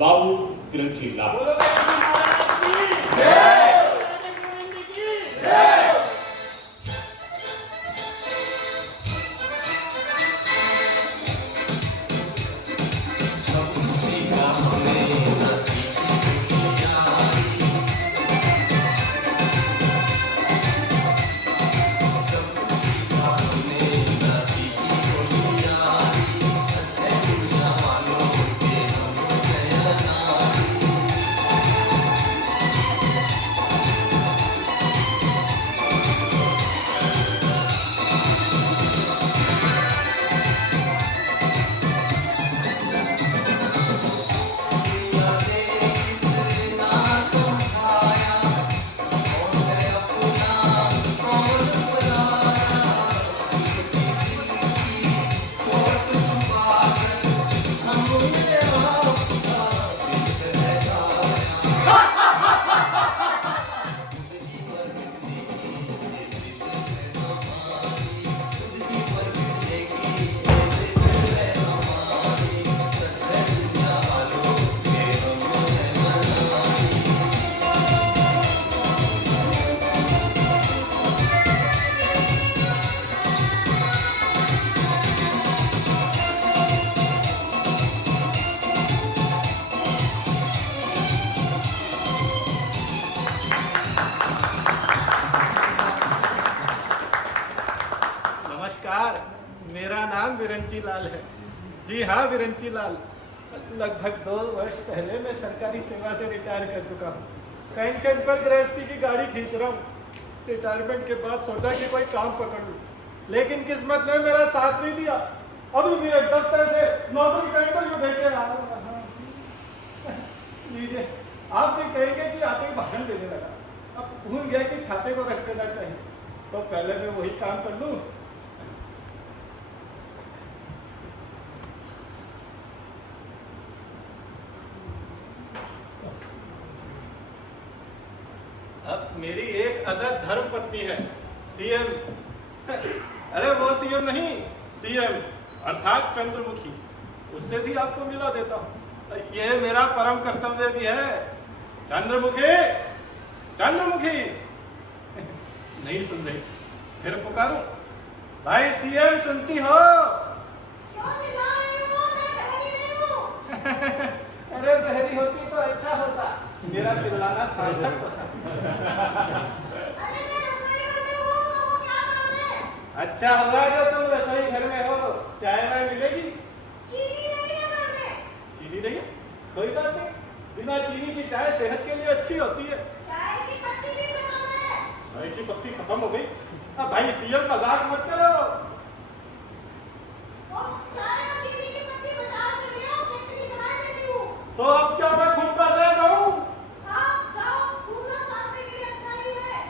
बाबू विरंची लाल। मेरा नाम विरंची लाल है। जी हाँ, विरंची लाल। लगभग 2 वर्ष पहले मैं सरकारी सेवा से रिटायर कर चुका हूँ। पेंशन पर गृहस्थी की गाड़ी खींच रहा हूँ। रिटायरमेंट के बाद सोचा कि कोई काम पकड़ लूँ, लेकिन किस्मत ने मेरा साथ नहीं दिया। अभी भी एक दफ्तर से नौकरी का इंटरव्यू देके आ रहा हूँ। लीजिए, आप भी कहेंगे कि आते ही भाषण देने लगा। अब भूल गया कि छाते को रख देना चाहिए, तो पहले मैं वही काम कर लूँ। अब मेरी एक अदर धर्म पत्नी है, सीएम। अरे वो सीएम नहीं, सीएम अर्थात चंद्रमुखी। उससे भी आपको मिला देता हूँ। ये मेरा परम कर्तव्य भी है। चंद्रमुखी, चंद्रमुखी। नहीं सुन रही, फिर पुकारूं, भाई सीएम सुनती हो? क्यों चिल्ला रहे हो? मैं बहरी नहीं हूँ। अरे बहरी होती तो अच्छा होता, मेरा चिल्लाना सार्थक होता। अरे मैं रसोई घर में हूँ, कहो क्या काम है? अच्छा हुआ जो तुम रसोई घर में हो। चाय वाय मिलेगी? चीनी नहीं है घर में। चीनी नहीं है? कोई बात नहीं, बिना चीनी की चाय सेहत के लिए अच्छी होती है। चाय की पत्ती भी खत्म है। चाय की पत्ती खत्म हो गई? अब भाई सीएम मजाक मत करो। तो चाय और चीनी की पत्ती बाजार से ले आओ, कितनी जमा देती हूँ। तो अब क्या मैं खूब बाजार जाऊं? हाँ जाओ, दूध स्वास्थ्य के लिए अच्छा ही है।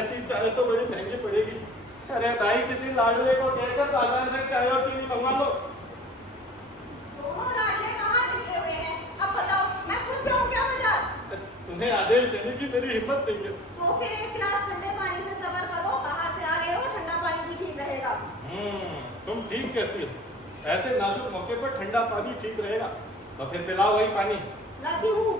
ऐसी चाय तो बड़ी महंगी पड़ेगी। अरे भाई, किसी लाडले को कहकर बाजार से चाय और चीनी मंगवा लो। दोनों लाडले कहाँ टिके हुए हैं? अब बताओ, मैं खुद जाऊँ क्या बाजार? तुम्हें आदेश देने की मेरी हिम्मत नहीं है। तो फिर एक गिलास ठंडे पानी से सबर करो। बाहर से आ रहे हो, ठंडा पानी भी ठीक रहेगा। तुम ठीक कहती हो। ऐसे नाजुक मौके पर ठंडा पानी ठीक रहेगा। तो फिर पिलाओ वही पानी। लाती हूँ।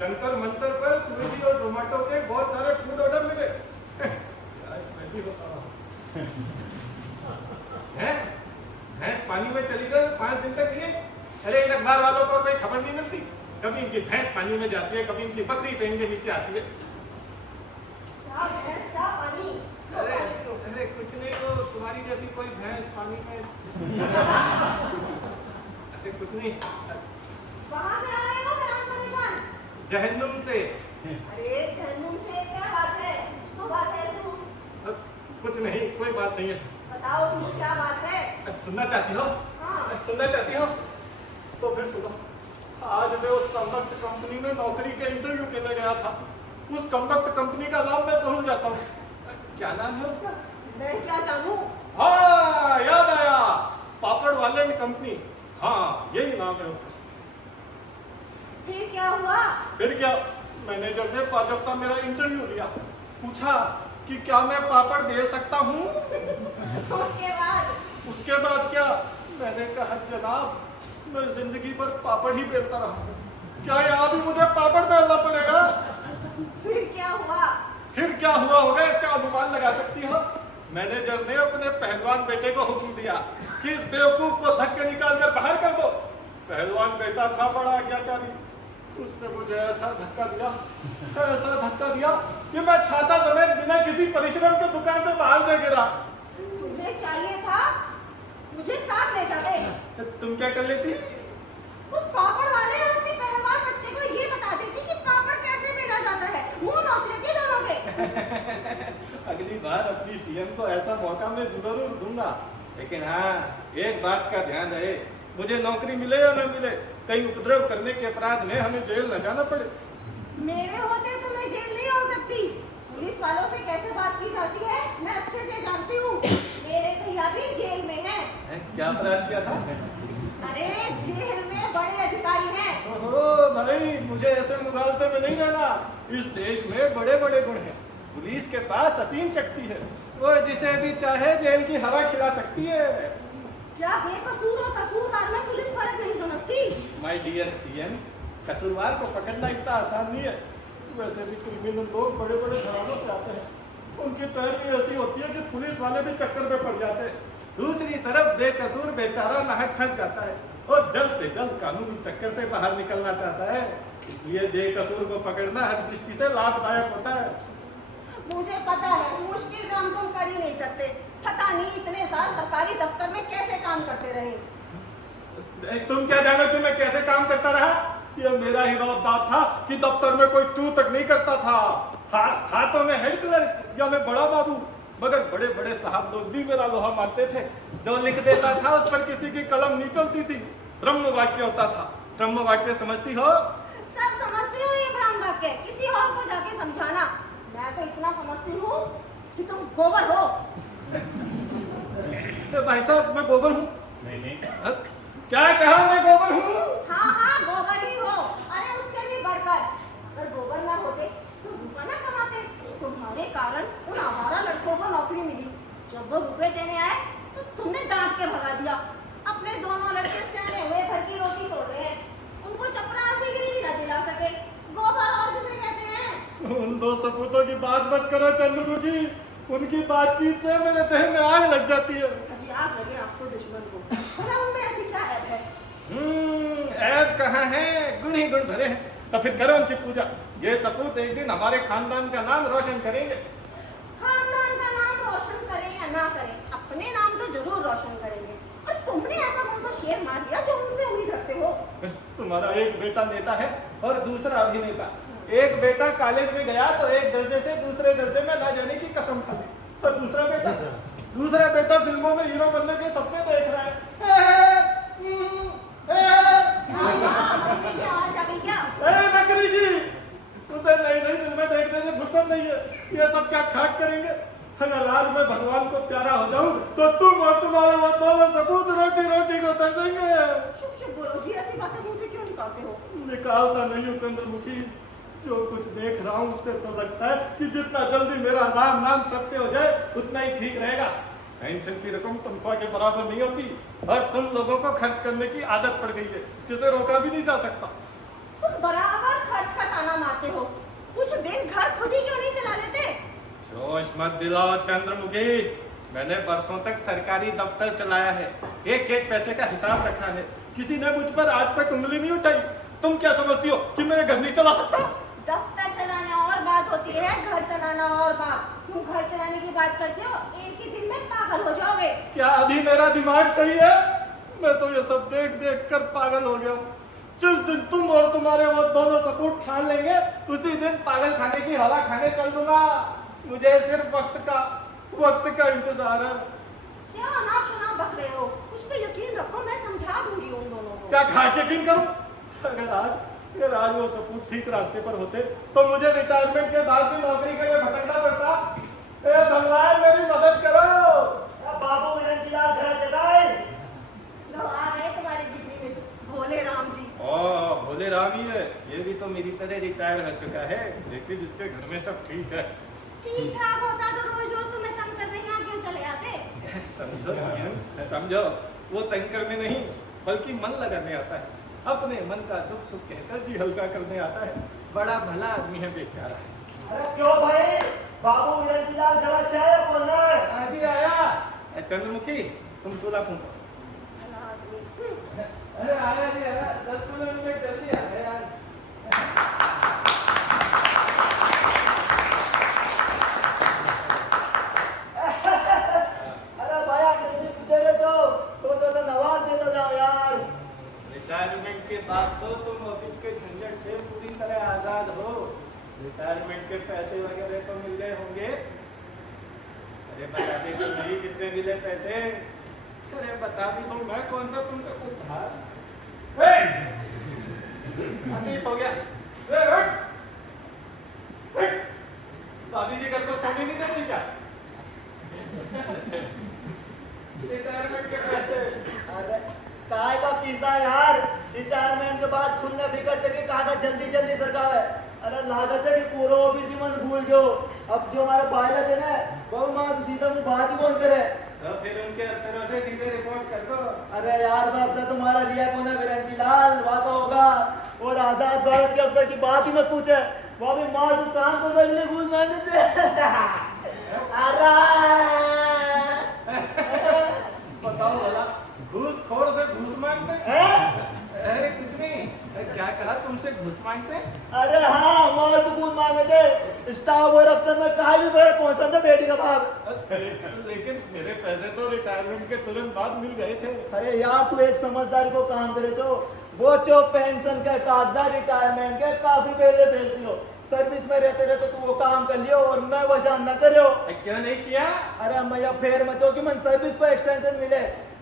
जंतर मंतर पर स्विगी और जोमेटो के बहुत सारे फूड ऑर्डर मिले। भैंस पानी में चली गई 5 दिन तक लिए। अरे इन अखबार वालों को कोई खबर नहीं मिलती। कभी इनकी भैंस पानी में जाती है, कभी इनकी बकरी ट्रेन के नीचे आती है। क्या भैंस, क्या पानी? अरे कुछ नहीं, तो तुम्हारी जैसी कोई भैंस पानी में। अरे कुछ नहीं। कहाँ से आ रहे हो मेरा परेशान? जहन्नुम से। अरे जहन्नुम से क्या बात है? उसको बात है तुम। कुछ नहीं, कोई बात नहीं है। बताओ तुम क्या बात है? सुनना चाहती हो? हाँ। सुनना चाहती हो तो फिर सुनो। आज मैं उस कम्बख्त कंपनी में नौकरी के इंटरव्यू के लिए गया था। उस कम्बख्त कंपनी का नाम मैं भूल जाता हूँ। क्या नाम है उसका? मैं क्या जानूं? हाँ, याद आया, पापड़ वाले कंपनी। हाँ, यही नाम है उसका। फिर क्या हुआ? फिर क्या, मैनेजर ने बाजबता मेरा इंटरव्यू लिया। पूछा कि क्या मैं पापड़ बेल सकता हूँ। उसके बाद क्या? मैंने कहा जनाब मैं जिंदगी भर पापड़ ही बेलता रहा हूँ, क्या यहाँ भी मुझे पापड़ बेलना पड़ेगा? फिर क्या हुआ होगा इसका अनुमान लगा सकती हो? मैनेजर ने अपने पहलवान बेटे को हुक्म दिया कि इस बेवकूफ को धक्के निकाल कर बाहर कर दो। पहलवान बेटा था बड़ा आज्ञाकारी, उसने मुझे ऐसा धक्का दिया कि मैं छाता समेत बिना किसी परिश्रम के दुकान से बाहर जा गिरा। तुम्हें चाहिए था मुझे साथ ले जाते। तुम क्या कर लेती? उस पापड़ वाले और उसके पहलवान बच्चे को ये बता देती कि पापड़ कैसे बेला जाता है, मुंह नोच लेती दोनों के। अगली बार अपनी सीएम को ऐसा मौका मैं जरूर दूंगा, लेकिन हाँ एक बात का ध्यान रहे, मुझे नौकरी मिले या न मिले, कहीं उपद्रव करने के अपराध में हमें जेल न जाना पड़े। मेरे होते तुम्हें जेल नहीं हो सकती। पुलिस वालों से कैसे बात की जाती है मैं अच्छे से जानती हूँ। मेरे भैया भी जेल में हैं। क्या अपराध किया था? अरे जेल में बड़े अधिकारी हैं। ओहो भाई, मुझे ऐसे मुगालते में नहीं रहना। इस देश में बड़े बड़े गुण हैं। पुलिस के पास असीम शक्ति है, वो जिसे भी चाहे जेल की हवा खिला सकती है। क्या बेकसूर और कसूरवार में पुलिस फर्क नहीं समझती? माय डियर सीएम, कसूरवार को पकड़ना इतना आसान नहीं है। वैसे भी क्रिमिनल लोग बड़े बड़े घरानों से आते हैं, उनकी पैरवी ऐसी होती है कि पुलिस वाले भी चक्कर में पड़ जाते हैं। दूसरी तरफ बेकसूर बेचारा नाहक फंस जाता है और जल्द से जल्द कानूनी चक्कर से बाहर निकलना चाहता है। इसलिए बेकसूर को पकड़ना हर दृष्टि से लाभदायक होता है। मुझे पता है मुश्किल काम तुम कर ही नहीं सकते। पता नहीं इतने साल सरकारी दफ्तर में कैसे काम करते रहे। तुम क्या जानो कि मैं कैसे काम करता रहा? यह मेरा ही रौबदार था कि दफ्तर में कोई चू तक नहीं करता था। हाथों में हेड क्लर्क या मैं बड़ा बाबू, मगर बड़े बड़े साहब लोग भी मेरा लोहा मानते थे। जो लिख देता था उस पर किसी की कलम नहीं चलती थी। ब्रह्म वाक्य होता था। ब्रह्म वाक्य समझती हो? सब समझती हूँ ये ब्रह्म वाक्य, किसी और को जाके समझाना। मैं तो इतना समझती हूँ कि तुम गोबर हो। भाई साहब मैं गोबर हूँ? नहीं क्या कहा? मैं गोबर हूँ? हाँ गोबर ही हो। अरे उससे भी बढ़कर। अगर गोबर ना होते तो रुपया ना कमाते। तुम्हारे कारण उन आवारा लड़कों को नौकरी मिली। जब वो रुपए देने आए तो तुमने डांट के भगा दिया। अपने दोनों लड़के सियाने हुए घर की रोटी तोड़ रहे हैं, उनको चपरासी गिरी भी ना दिला सके। गोबर और किसे कहते हैं? उन दो सपूतों की बात मत करो चंद्रमुखी, उनकी बातचीत से मेरे देह में आग लग जाती है। जी आग लगे आपको दुश्मन को, भला उनमें ऐसी क्या ऐब है? ऐब कहाँ है, गुण ही गुण भरे हैं। तो फिर करो उनकी पूजा। ये सपूत एक दिन हमारे खानदान का नाम रोशन करेंगे। खानदान का नाम रोशन करें या ना करें, अपने नाम तो जरूर रोशन करेंगे। और तुमने ऐसा कौन सा शेर मार दिया जो उनसे उम्मीद रखते हो? तुम्हारा एक बेटा नेता है और दूसरा अभिनेता। एक बेटा कॉलेज में गया तो एक दर्जे से दूसरे दर्जे में ना जाने की कसम खा ली, और दूसरा बेटा फिल्मों में हीरो बनने के सपने देख रहा है। नकली की उसे नई नई फिल्में देखने से फुर्सत नहीं है। ये सब क्या खाक करेंगे? अगर आज मैं भगवान को प्यारा हो जाऊं तो तुम और तुम्हारे वो दोनों सपूत रोटी रोटी को तरसेंगे। चुप बोलो जी, ऐसी बातें मुझसे क्यों निकालते हो? निकालता नहीं हूँ चंद्रमुखी, जो कुछ देख रहा हूँ उससे तो लगता है कि जितना जल्दी मेरा नाम सत्य हो जाए उतना ही ठीक रहेगा। पेंशन की रकम तनख्वाह के बराबर नहीं होती और तुम लोगों को खर्च करने की आदत पड़ गई है, जिसे रोका भी नहीं जा सकता। तुम बराबर खर्च का ताना मारते हो, कुछ दिन घर खुद ही क्यों नहीं चला लेते? जोश मत दिलाओ चंद्रमुखी, मैंने बरसों तक सरकारी दफ्तर चलाया है, एक एक पैसे का हिसाब रखा है, किसी ने मुझ पर आज तक उंगली नहीं उठाई। तुम क्या समझती हो कि मैं घर नहीं चला सकता? दफ्तर चलाना और बात होती है, घर चलाना और बात। तुम घर चलाने की बात करते हो, एक ही दिन में पागल हो जाओगे। क्या अभी मेरा दिमाग सही है? मैं तो ये सब देख देख कर पागल हो गया हूँ। जिस दिन तुम और तुम्हारे वो दोनों सपूत ठान लेंगे उसी दिन पागल खाने की हवा खाने चल दूंगा। मुझे सिर्फ वक्त का इंतजार है। क्या अनाप शनाप बक रहे हो? उस पर यकीन रखो, मैं समझा दूंगी उन दोनों को। क्या खा के यकीन करूं? अगर आज वो सपूत ठीक रास्ते पर होते तो मुझे रिटायरमेंट के बाद भी नौकरी के लिए भटकना पड़ता। ए भगवान मेरी मदद करो। बाबू विरंचीलाल घर जगाए। लो आ गए तुम्हारे जिगरी में भोले राम जी। ओ भोले राम ही है, ये भी तो मेरी तरह रिटायर हो चुका है, लेकिन इसके घर में सब ठीक है। ठीक ठाक होता तो समझो, वो तंग करने नहीं बल्कि मन लगाने आता है। अपने मन का दुख सुख कहकर जी हल्का करने आता है। बड़ा भला आदमी है बेचारा। अरे क्यों भाई, बाबू विरंची लाल घर अच्छा है बोलना है। हाँ जी आया। चंद्रमुखी तुम चूल्हा फूंको। अरे आया जी आया, 10 मिनट जल्दी आ गए यार। अरे भाई अंग्रेजी पूछे रहे जो सोचो तो नवाज दे दो जाओ यार। रिटायरमेंट के बाद तो तुम ऑफिस के झंझट से पूरी तरह आजाद हो। रिटायरमेंट के पैसे वगैरह तो मिल गए होंगे। अरे बता दे तो नहीं कितने मिले पैसे। अरे बता भी दो, मैं कौन सा तुमसे उधार। अतीस हो गया। भाभी जी घर पर सोने नहीं देती क्या? रिटायरमेंट के पैसे। अरे काय का पिज्जा यार, रिटायरमेंट के बाद खुलने बिगड़ चके कागज जल्दी जल्दी सरकार है। अरे लागत है कि पूरा ऑफिस ही मन भूल गयो। अब जो हमारा पायलट है ना वो मां तो सीधा मुंह बात ही कौन करे। तो फिर उनके अफसरों से सीधे रिपोर्ट कर दो। अरे यार वो अफसर तुम्हारा लिया कौन है विरंची लाल, बात होगा। और आजाद भारत के अफसर की बात ही मत पूछे, वो भी मां जो काम को बदले घूस मांगते थे। अरे बताओ भला, घूसखोर से घूस मांगते? हैं? अरे कुछ नहीं। क्या कहा, तुमसे घूस मांगते? अरे हाँ मां तो घूस मांगे थे। स्टाफ और अफसर में कहा भी बड़े पहुंचा था बेटी का बाप। लेकिन मेरे पैसे तो रिटायरमेंट के तुरंत बाद मिल गए थे। अरे यार तू एक समझदारी को काम करे तो वो जो पेंशन के कागजात रिटायरमेंट के काफी पहले भेज दियो। सर्विस में रहते रहते तू वो काम कर लियो और मैं वो शान न करियो। क्यों नहीं किया? अरे मैं फेर मचो कि मन सर्विस पर एक्सटेंशन मिले,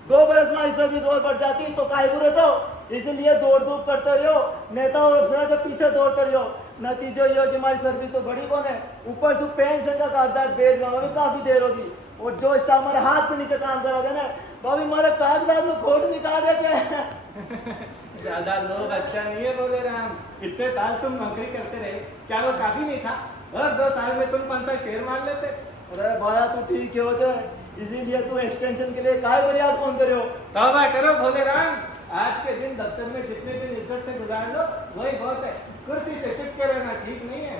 2 बरस हमारी सर्विस और बढ़ जाती तो काहे बुरे तो। इसलिए दौड़ धूप करते रहो, नेता और अफसर के पीछे दौड़ते रहो। नतीजा ये कि हमारी सर्विस तो बड़ी कौन है, ऊपर से पेंशन का कागजात भेज रहा हूँ, काफी देर होगी। और जो स्टाफ हमारे हाथ के नीचे काम करोगे ना वो भी हमारे कागजात में खोट निकाल देते। ज्यादा लोग अच्छा नहीं है बोले राम। इतने साल तुम नौकरी करते रहे, क्या वो काफी नहीं था? और 2 साल में तुम 5 शेयर मान लेते। अरे भाया तू ठीक है होते, इसीलिए तू एक्सटेंशन के लिए काय प्रयास कौन करे हो। तौबा करो भोले राम, आज के दिन दफ्तर में जितने दिन इज्जत से गुजार लो वही बहुत है। कुर्सी से छिप के रहना ठीक नहीं है।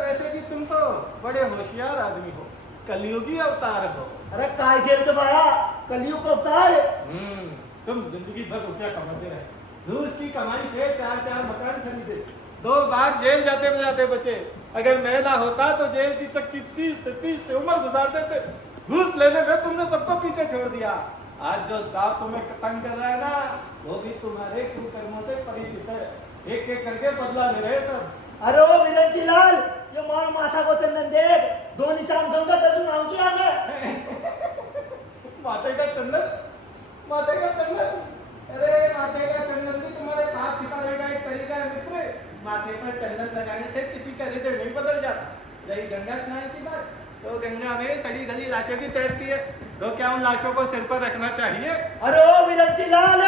वैसे भी तुम तो बड़े होशियार आदमी हो, कलयुगी अवतार हो। अरे काय खेल के भाया, कलयुग का अवतार है। तुम जिंदगी भर रुपया कमाते रहे, रूस की कमाई से 4 मकान खरीदे, 2 बार जेल जाते जाते बचे। अगर मैं ना होता तो जेल की चक्की 30 उम्र गुजार देते। घूस लेने में तुमने सबको पीछे छोड़ दिया। आज जो स्टाफ तुम्हें तंग कर रहा है ना वो भी तुम्हारे कुकर्मों से परिचित है। एक एक करके बदला ले रहे सब। अरे ओ विरंची लाल, ये मारो माथा को चंदन देख, 2 निशान गंगा चलू नाम चुया ने। माथे का चंदन, माथे का चंदन। अरे माथे का चंदन भी तुम्हारे पास छिपाने का एक तरीका है मित्र। माथे पर चंदन लगाने से किसी का हृदय नहीं बदल जाता। रही गंगा स्नान की बात, तो गंगा में सड़ी गली लाशें भी तैरती है, तो क्या उन लाशों को सिर पर रखना चाहिए? अरे ओ विरंची लाल,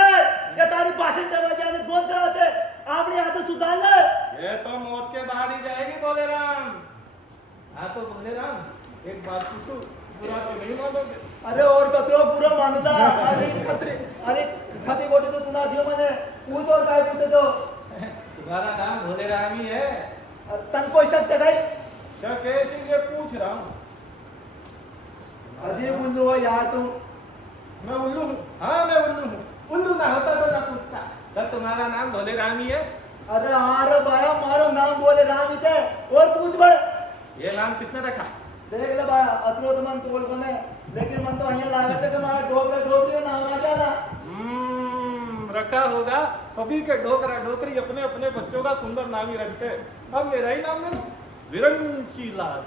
ये तारी भाषण देवा जाने कौन कराते, आपने आदत सुधार ले। ये तो मौत के बाद ही जाएगी बोले राम। हाँ तो बोले राम, एक बात पूछूं, बुरा तो नहीं मानोगे? अरे और कतरो पूरा मानुदा। अरे खती गोटी तो सुना दियो मैंने, पूछ और काय पूछे तो। तुम्हारा नाम भोले राम ही है? तन को शक जगाई शक है इसीलिए पूछ रहा हूँ। अजीब उल्लू हो यार तुम। मैं उल्लू हूँ? हाँ मैं उल्लू हूँ। उल्लू ना होता तो ना पूछता। तब तुम्हारा नाम भोले राम ही है? अरे हारो भाया मारो नाम बोले राम ही है और पूछ बड़। ये नाम किसने रखा? देख ले भाया, अतरो तो मन तोल को ने, लेकिन मन तो અહીંયા लागत है कि हमारा डोकरा डोकरी नाम आ गया था। रखा होगा। सभी के डोकरा डोकरी अपने अपने बच्चों का सुंदर नाम ही रखते हैं। अब मेरा ही नाम ले लो, विरंची लाल।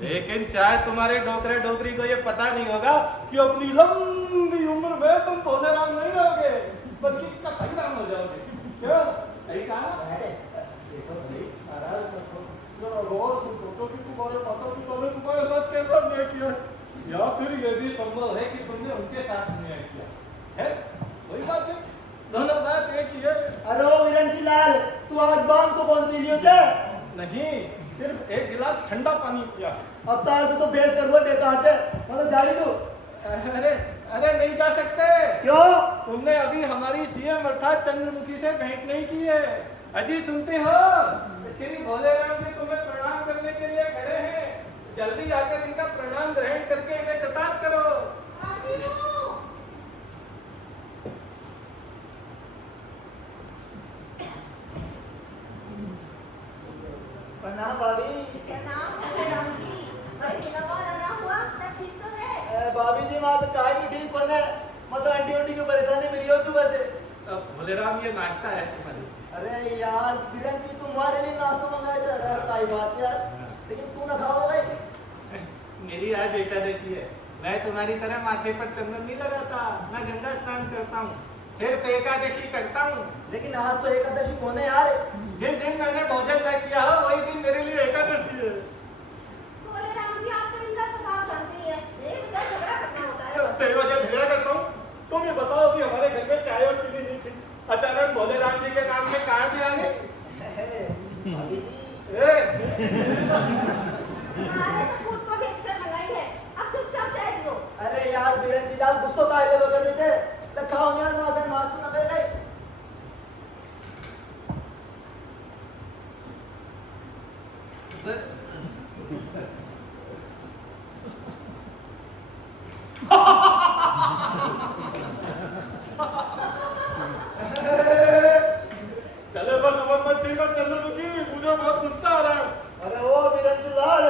लेकिन शायद तुम्हारे डोकरे डोकरी को ये पता नहीं होगा कि अपनी लंबी उम्र में तुम भोले राम नहीं रहोगे, बल्कि कसाई राम हो जाओगे। क्यों? सही कहा? देखो भाई, नाराज मत हो। जरा गौर से सोचो कि तुम्हारे माता पिता ने तुम्हारे साथ कैसा न्याय किया, या फिर ये भी संभव है कि तुमने उनके साथ न्याय किया है। वही बात है, दोनों बात एक ही है। अरे ओ विरंची लाल, तू आज बांग तो कौन पी लियो छे? नहीं, सिर्फ 1 गिलास ठंडा पानी पिया। अब तार तो बेस करबो बेकार छे, मतलब जारी तू। अरे अरे नहीं जा सकते। क्यों? तुमने अभी हमारी सीएम अर्थात चंद्रमुखी से भेंट नहीं की है। अजी सुनते हो, श्री भोलेराम जी तुम्हें प्रणाम करने के लिए खड़े हैं। जल्दी आकर इनका प्रणाम ग्रहण करके इन्हें कृतार्थ करो। आती हूँ। प्रणाम भाभी। प्रणाम भोलेराम जी। बड़े दिनों बाद आना हुआ, सब ठीक तो है? भाभी जी मां तो काय भी ठीक बने, मैं तो आंटी उंटी की परेशानी मिली हो सुबह से। भोलेराम ये नाश्ता है तुम्हारी। अरे यार किरण जी तुम्हारे लिए नाश्ता मंगाया जा रहा है, काय बात यार, लेकिन तू ना खाओ भाई। मेरी आज एकादशी है। मैं तुम्हारी तरह माथे पर चंदन नहीं लगाता, मैं गंगा स्नान करता हूँ, सिर्फ एकादशी करता हूँ। लेकिन आज तो एकादशी कौन है यार? जिस दिन मैंने भोजन न किया हो वही दिन मेरे लिए एकादशी है। भोलेराम जी आप तो इनका स्वभाव जानते ही हैं। बेवजह झगड़ा करना होता है बस। बेवजह झगड़ा करता हूँ? तुम ये बताओ कि हमारे घर में चाय और चीनी नहीं थी, अचानक भोलेराम जी के नाम में कहाँ से आ गए? भाभी जी तुम्हारे सपूत को भेजकर मंगाई है, अब चुपचाप चाय पियो। अरे यार बीरन जी यार गुस्सो का आए लोग कर थे, तो खाओ यार वहां से नाश्ता ना कर गए। चले पर नमक मत छीको चंद्रमुखी, मुझे बहुत गुस्सा आ रहा है। अरे ओ बीरन जी लाल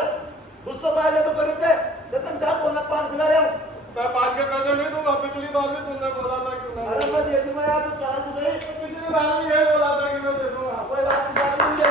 गुस्सो का आए तो करे थे, लेकिन जा कोना पान खिला रहा हूं। मैं पान के पैसे नहीं दूंगा, पिछली बार भी तुमने बोला था क्यों ना? अरे मैं दे दूंगा यार, तू चाह तो सही। पिछली बार भी यही बोला था कि मैं दे दूंगा। कोई बात नहीं दे दूंगा।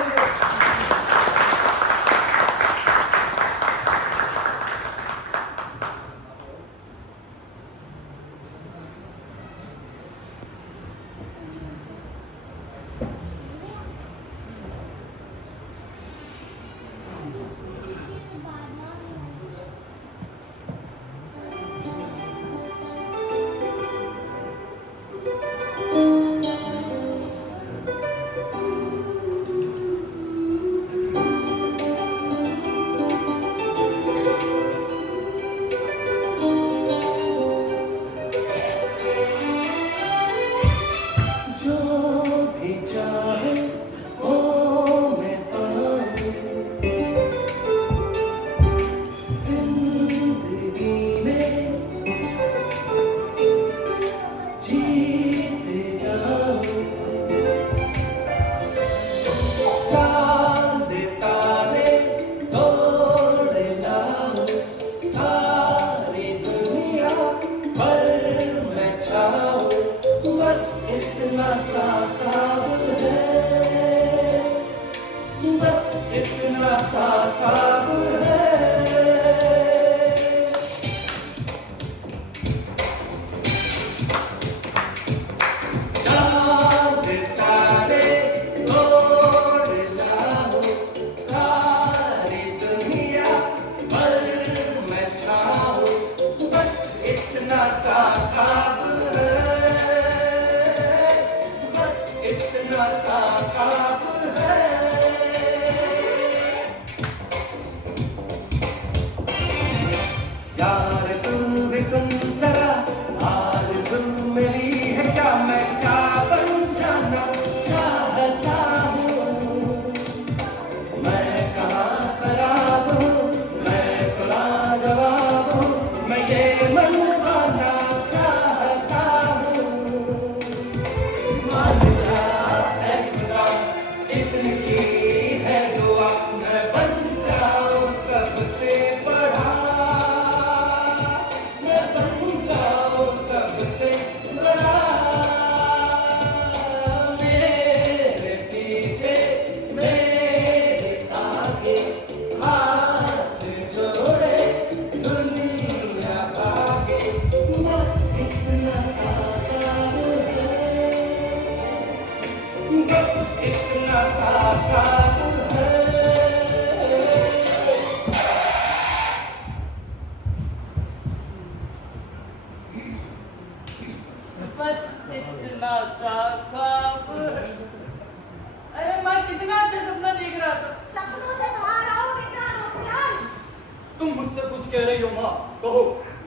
तुम मुझसे कुछ कह रही हो माँ, कहो,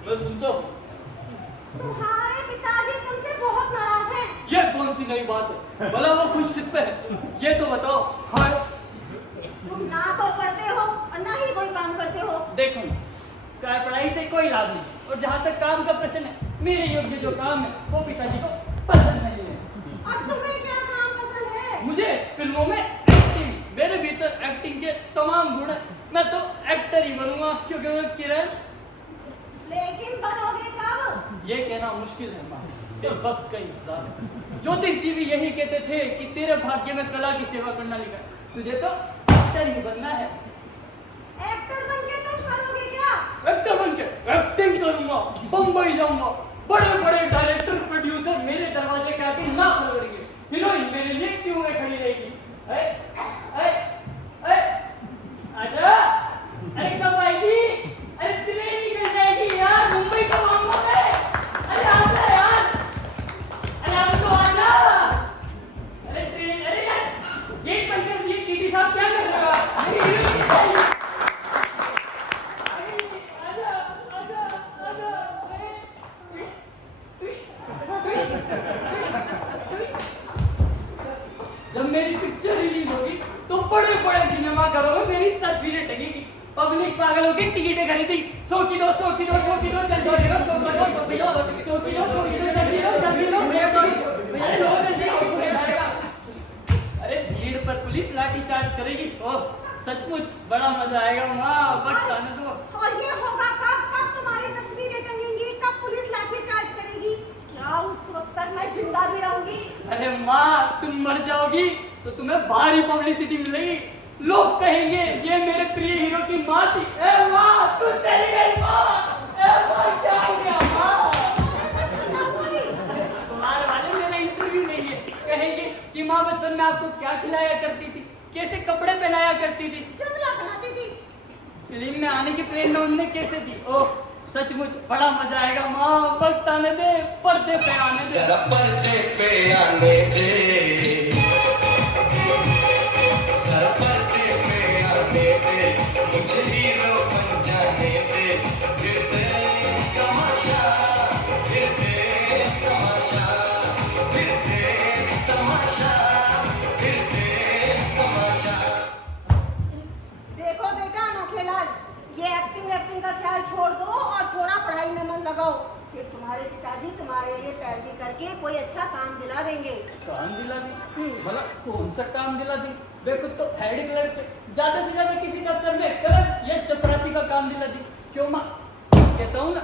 मैं सुनता हूँ। तुम्हारे पिताजी तुमसे बहुत नाराज हैं। ये कौन सी नई बात है? भला वो खुश किस पे है? ये तो बताओ। हाँ तुम ना तो पढ़ते हो और ना ही कोई काम करते हो। देखो क्या पढ़ाई से कोई लाभ नहीं, और जहाँ तक काम का प्रश्न है, मेरे योग्य जो काम है वो पिताजी को पसंद नहीं है। और तुम्हें क्या काम पसंद है? मुझे फिल्मों में एक्टिंग, मेरे भीतर एक्टिंग के तमाम गुण है। मैं तो एक्टर ही बनूंगा, क्योंकि वो किरण। लेकिन बनोगे कब? ये कहना मुश्किल है माँ, सिर्फ वक्त का इंतजार है। ज्योतिष जी भी यही कहते थे कि तेरे भाग्य में कला की सेवा करना लिखा है, तुझे तो एक्टर ही बनना है। एक्टर बनके तुम करोगे क्या? एक्टर बनके एक्टिंग करूंगा, बम्बई जाऊंगा, बड़े बड़े डायरेक्टर प्रोड्यूसर मेरे दरवाजे के आके ना खोलेंगे, हीरोइन मेरे लिए क्यों में खड़ी रहेगी। ऐ, ऐ, ऐ, आजा, अरे कब आएगी? अरे ट्रेन निकल जाएगी यार, मुंबई कब आऊंगा मैं? अरे आजा यार, अरे अब तो आजा। अरे ट्रेन, अरे यार गेट बंद कर दिए, टीटी साहब क्या कर रहा है? अरे हीरोइन नहीं चाहिए। आजा, आजा, आजा, जब मेरी पिक्चर रिलीज होगी तो बड़े बड़े सिनेमाघरों में मेरी तस्वीरें टंगेगी, पब्लिक पागल होकर टिकटें खरीदी। 100 किलो 100 किलो 100 किलो जल्दी लो 100 किलो 100 किलो 100 किलो 100 किलो जल्दी लो जल्दी लो अरे लो जल्दी पूरे जाएगा। अरे भीड़ पर पुलिस लाठी चार्ज करेगी। ओह सचमुच बड़ा मजा आएगा माँ, वक्त आने दो। और ये होगा कब? कब तुम्हारी तस्वीरें टंगेंगी? कब पुलिस लाठी चार्ज करेगी? क्या उस वक्त तक मैं जिंदा भी रहूंगी? अरे माँ तुम मर जाओगी तो तुम्हें भारी पब्लिसिटी मिलेगी, लोग कहेंगे ये मेरे प्रिय हीरो की माँ थी। ए माँ तू चली गई माँ, ए माँ क्या हो गया माँ? तुम्हारे वाले मेरा इंटरव्यू लेंगे, कहेंगे कि माँ बचपन में आपको क्या खिलाया करती थी, कैसे कपड़े पहनाया करती थी, जुमला बनाती थी। फिल्म में आने की प्रेरणा उनमें कैसे थी। ओह सचमुच बड़ा मजा आएगा माँ, वक्त आने दे, पर्दे पे आने दे। जरा पर्दे पे आने दे, जरा पर्दे पे आने दे, मुझे हीरो बन जाने दे। फिर दे तमाशा, फिर दे तमाशा, फिर दे तमाशा, फिर दे तमाशा। देखो बेटा अनोखेलाल, ये एक्टिंग का ख्याल छोड़ दो और थोड़ा पढ़ाई में मन लगाओ, फिर तुम्हारे पिताजी तुम्हारे लिए पैरवी करके कोई अच्छा काम दिला देंगे। काम दिला दी? भला कौन सा काम दिला दी? देखो तो थर्ड क्लर्क, ज्यादा से ज्यादा किसी दफ्तर में क्लर्क या चपरासी का काम दिला दी। क्यों माँ, कहता हूँ ना।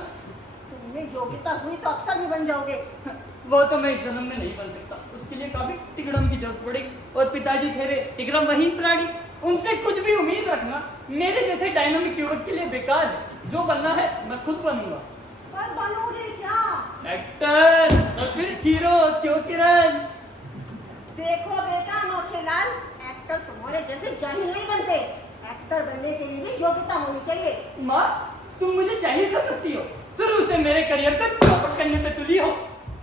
तुम्हें योग्यता हुई तो अफसर भी बन जाओगे। वो तो मैं इस जन्म में नहीं बन सकता, उसके लिए काफी तिकड़म की जरूरत पड़ेगी, और पिताजी थे तिकड़म वही प्राणी, उनसे कुछ भी उम्मीद रखना मेरे जैसे डायनामिक युवक के लिए बेकार है। जो बनना है मैं खुद बनूंगा। पर बनोगे क्या? एक्टर और फिर हीरो, क्यों किरण? देखो बेटा अनोखेलाल, एक्टर तुम्हारे जैसे जाहिल नहीं बनते, एक्टर बनने के लिए भी योग्यता होनी चाहिए। माँ तुम मुझे जाहिल समझती हो, शुरू से मेरे करियर को चौपट करने पे तुली हो।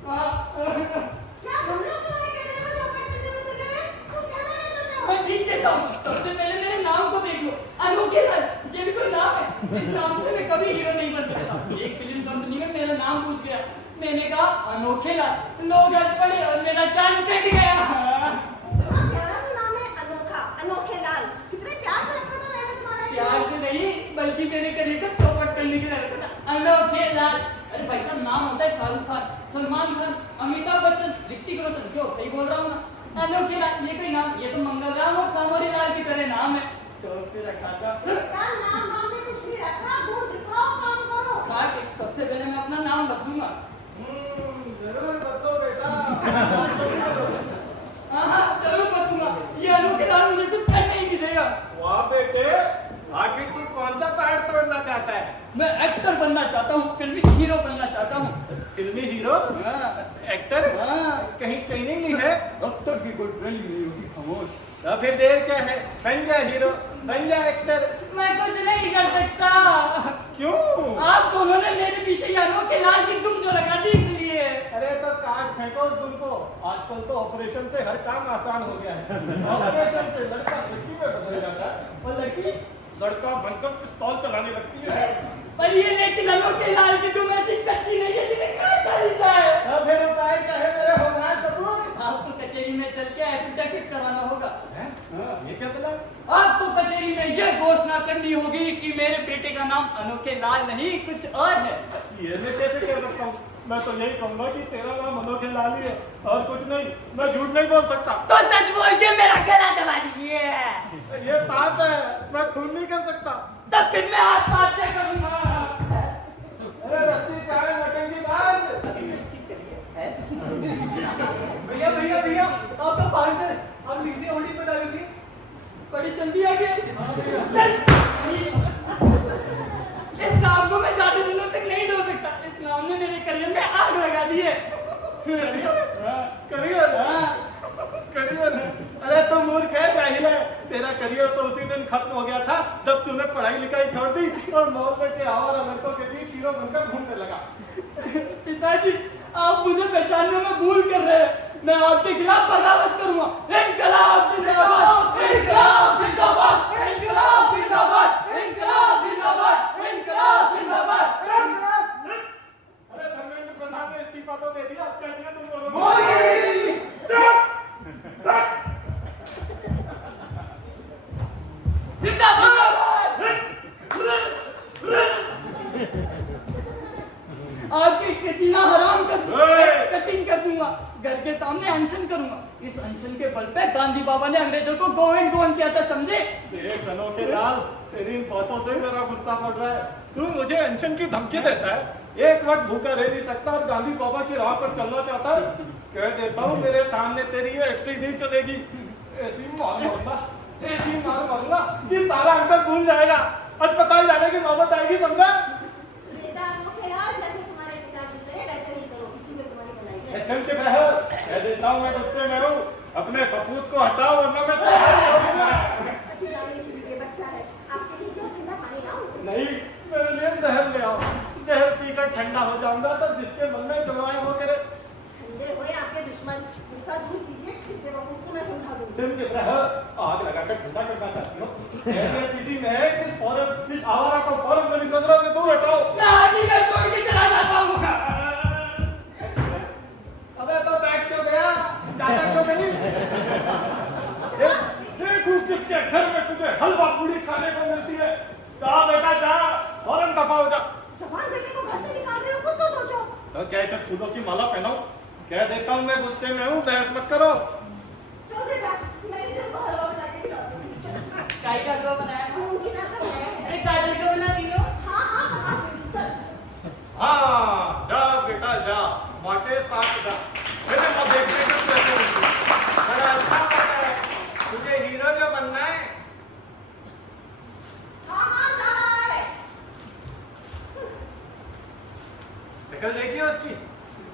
क्या हम लोग तुम्हारे करियर में चौपट करने में तुले हैं? तुम कहना क्या चाहते हो? मैं ठीक कहता हूँ, सबसे पहले मेरे नाम को देख लो, अनोखेलाल, ये भी कोई नाम है? इस नाम से मैं कभी हीरो नहीं बन सकता। एक फिल्म कंपनी में मेरा नाम पूछ गया, मैंने कहा अनोखेलाल, लोग हंस पड़े और मेरा चांद कट गया। इतना प्यारा तो नाम है अनोखा, अनोखेलाल, कितने प्यार से रखा था मैंने तुम्हारा ये प्यार नाम। से नहीं, बल्कि मेरे करियर को चौपट करने के लिए रखा था, अनोखेलाल। अरे भाई साहब नाम होता है शाहरुख खान, सलमान खान, अमिताभ बच्चन, ऋतिक रोशन, क्यों सही बोल रहा हूँ ना? अनोखेलाल ये कोई नाम, ये तो मंगल राम और सामोरी लाल की तरह नाम है, चौक से रखा था। बेटा नाम वाम में कुछ नहीं रखा, गुण दिखाओ, काम करो। खाक, सबसे पहले मैं अपना नाम बदलूंगा। जरूर बदलो बेटा। हाँ जरूर बदलूंगा, ये अनोखेलाल मुझे कुछ करने ही नहीं देगा। वाह बेटे, आखिर तू कौन सा पहाड़ तोड़ना चाहता है? मैं एक्टर बनना चाहता हूँ, फिल्मी हीरो बनना चाहता हूँ। फिल्मी हीरो? हाँ, एक्टर? हाँ। कहीं ट्रेनिंग ली है? अब तक की कोई ट्रेनिंग नहीं होती, खामोश। तो फिर देर क्या है, बन जा हीरो, बन जा एक्टर। मैं कुछ नहीं कर सकता। क्यों? आप दोनों ने मेरे पीछे ये अनोखेलाल की दुम जो लगा दी इसलिए। अरे तो काट फेंको उस दुम को, आजकल तो ऑपरेशन से हर काम आसान हो गया है। ऑपरेशन से लड़का लड़की में बदल जाता है और लड़की लड़का बनकर पिस्तौल चलाने लगती है। पर ये लेकिन अनोखेलाल की दुम ऐसी कच्ची नहीं है जिसे काट डाले। चल के एफिडेविट कराना होगा। हैं? ये क्या बोला? आपको कचहरी में ये घोषणा करनी होगी कि मेरे बेटे का नाम अनोखे लाल नहीं कुछ और है। ये मैं कैसे कह सकता हूँ? मैं तो यही कहूंगा कि तेरा नाम अनोखे लाल ही है और कुछ नहीं। मैं झूठ नहीं बोल सकता। तो सच बोल के मेरा गला दबा दीजिए। ये बात है, मैं खून नहीं कर सकता। तब फिर मैं आत्महत्या करूंगा। अरे रस्सी क्या है नटंगी बाज? भैया भैया भैया आप तो बाहर से आप लीजिए होल्डिंग बता दीजिए। बड़ी जल्दी आ गया। इस नाम को मैं ज्यादा दिनों तक नहीं ढो सकता। इस नाम ने मेरे करियर में आग लगा दी है। करियर? करियर? अरे तुम मूर्ख है, जाहिल है। तेरा करियर तो उसी दिन खत्म हो गया था जब तूने पढ़ाई लिखाई छोड़ दी और मोहल्ले के आवारा लड़कों के बीच हीरो बनकर घूमने लगा। पिताजी आप मुझे पहचानने में भूल कर रहे हैं। मैं आपके खिलाफ बगावत करूंगा। इनकलाब जिंदाबाद, इनकलाब जिंदाबाद, इनकलाब जिंदाबाद, इनकलाब जिंदाबाद, इनकलाब जिंदाबाद। अरे धर्मेंद्र प्रधान ने इस्तीफा तो दे दिया, क्या किया तुम लोगों ने? आपकी कचीना हराम कर ओए! कटिंग कर दूंगा। घर के सामने अनशन करूंगा। इस अनशन के बल पे गांधी बाबा ने अंग्रेजों को गो एंड गोन किया था, समझे? देख अनोखे लाल, तेरी इन बातों से मेरा गुस्सा बढ़ रहा है। तू मुझे अनशन की धमकी देता है, एक वक्त भूखा रह नहीं सकता और गांधी बाबा की राह पर चलना चाहता है। कह देता हूँ मेरे सामने तेरी ये एक्टिंग नहीं चलेगी। ऐसी मार मारूंगा, ऐसी मार मारूंगा कि सारा अनशन भूल जाएगा। अस्पताल जाने की नौबत आएगी, समझा? बेटा अनोखे लाल, जैसे तुम्हारे पिताजी करे वैसे ही करो, इसी में तुम्हारी भलाई है। एकदम चुप रहो। कह देता हूँ मैं गुस्से में हूँ। अपने सपूत को हटाओ वरना मैं तुम्हारा करूंगा। अच्छी जाने दीजिए, बच्चा है। आपके लिए क्या ठंडा पानी लाऊं? नहीं, मेरे लिए जहर ले आओ। जहर पीकर ठंडा हो जाऊंगा तो जिसके मन में जो आए वो करे। ठंडे हुए आपके दुश्मन, गुस्सा दूर कीजिए, इस बेवकूफ को मैं समझा दूंगी। तुम चुप रहो। आग लगाकर ठंडा करना चाहती हो? खैरियत इसी में है कि इस आवारा को फौरन मेरी नजरों से दूर हटाओ। मैं आर्टिकल तोड़ के चला जाता हूँ। अबे तो बैठ क्यों गया? जाता क्यों नहीं? देखूं किसके घर में तुझे हलवा पूरी खाने को मिलती है। जा बेटा जा, फौरन दफा हो जा। जवान बेटे को घर से निकाल रहे हो, कुछ तो सोचो। तो क्या ऐसे फूलों की माला पहनाऊं? कह देता हूँ मैं गुस्से में हूँ, बहस मत करो। चल बेटा, मैं इधर को हलवा बना के खिलाती हूँ। चल। काय का हलवा बनाया? मूंग की दाल का बनाया है। अरे गाजर का बना दी लो। हाँ हाँ बना दूंगी, चल। हाँ जा बेटा जा, माँ के साथ जा। मेरे माँ देखने से कैसे होती? बड़ा अच्छा बात है। तुझे हीरो जो बनना है। हाँ हाँ जा रहा है। शक्ल देखी उसकी?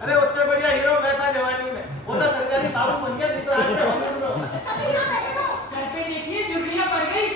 अरे उससे बढ़िया हीरो मैं था जवानी में। वो तो सरकारी दारू बन गया दिख रहा है। अभी यहाँ बैठे हो। घर पे देखिए जुर्रियाँ पड़ गई।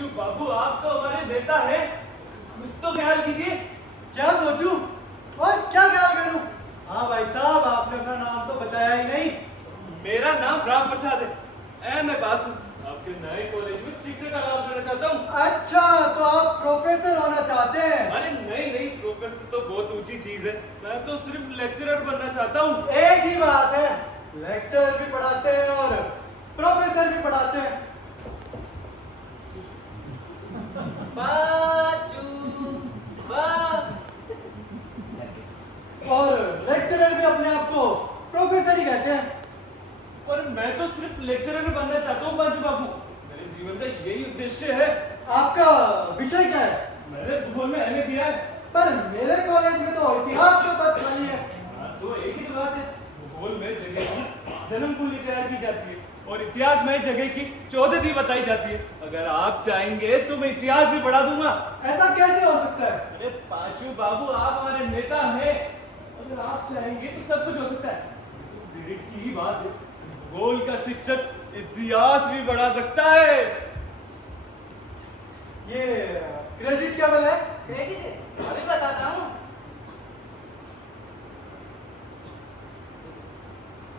पांचू बाबू आप तो हमारे नेता हैं, कुछ तो ख्याल कीजिए। क्या सोचूं और क्या ख्याल करूं? हाँ भाई साहब, आपने अपना नाम तो बताया ही नहीं। मेरा नाम राम प्रसाद है, मैं पास हूँ। आपके नए कॉलेज में शिक्षक का काम करना चाहता हूँ। अच्छा, तो आप प्रोफेसर होना चाहते हैं? अरे नहीं, प्रोफेसर तो बहुत ऊंची चीज है, मैं तो सिर्फ लेक्चरर बनना चाहता हूँ। एक ही बात है, लेक्चरर भी पढ़ाते हैं और प्रोफेसर भी पढ़ाते हैं। पाचू बा और लेक्चरर भी अपने आप को प्रोफेसर ही कहते हैं। पर मैं तो सिर्फ लेक्चरर बनना चाहता हूँ पांचू बाबू, मेरे जीवन का यही उद्देश्य है। आपका विषय क्या है? मैंने भूगोल में एमए किया है। पर मेरे कॉलेज में तो इतिहास का पद खाली है। तो एक ही तो बात है, भूगोल में जगह की जन्म कुंडली तैयार की जाती है और इतिहास में जगह की चौधरी बताई जाती है। अगर आप चाहेंगे तो मैं इतिहास भी पढ़ा दूंगा। ऐसा कैसे हो सकता है? अरे पांचू बाबू आप हमारे नेता हैं, अगर आप चाहेंगे तो सब कुछ हो सकता है। तो ग्रेड की ही बात है, भूगोल का शिक्षक इतिहास भी बढ़ा सकता है। ये क्रेडिट क्या बोला है? क्रेडिट अभी बताता हूँ।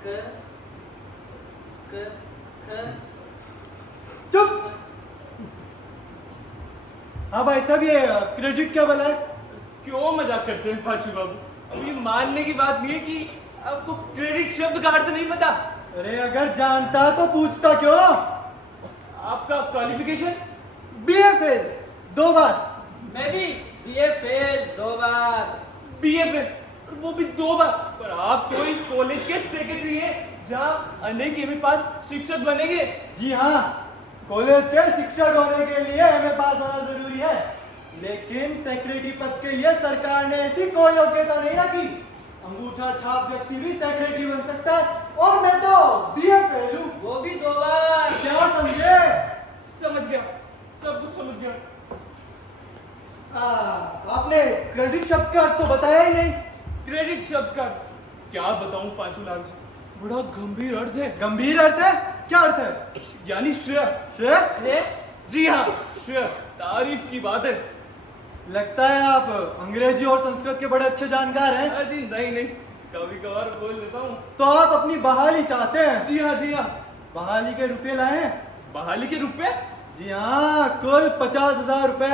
क क ख चुप। हाँ भाई साहब, ये क्रेडिट क्या बोला है? क्यों मजाक करते हैं पांचू बाबू? अब ये मानने की बात नहीं है कि आपको क्रेडिट शब्द का अर्थ नहीं पता। अरे अगर जानता तो पूछता क्यों? आपका क्वालिफिकेशन? बीए फेल 2 बार। मैं भी बीए फेल 2 बार। बीए फेल, वो भी 2 बार। पर आप तो इस कॉलेज के सेक्रेटरी हैं जहाँ अनेक एमए पास शिक्षक बनेंगे। जी हाँ, कॉलेज के शिक्षक होने के लिए एमए पास होना जरूरी है, लेकिन सेक्रेटरी पद के लिए सरकार ने ऐसी कोई योग्यता नहीं रखी। अंगूठा छाप व्यक्ति भी सेक्रेटरी बन सकता है और मैं तो बीए फेल हूँ। वो भी 2 बार। क्या समझे? समझ गया, सब कुछ समझ गया। आपने क्रेडिट शब्द का अर्थ तो बताया ही नहीं। क्रेडिट शब्द का क्या बताऊं पांचू लाल जी, बड़ा गंभीर अर्थ है। गंभीर अर्थ है? क्या अर्थ है? यानी श्रेय। श्रेय? श्रेय? जी हाँ, श्रेय, तारीफ की बात है। लगता है आप अंग्रेजी और संस्कृत के बड़े अच्छे जानकार हैं। जी नहीं, कभी कभार बोल देता हूँ। तो आप अपनी बहाली चाहते हैं? जी हाँ। बहाली के रुपए लाए हैं? बहाली के रुपए? जी हाँ, कुल 50,000 रुपए।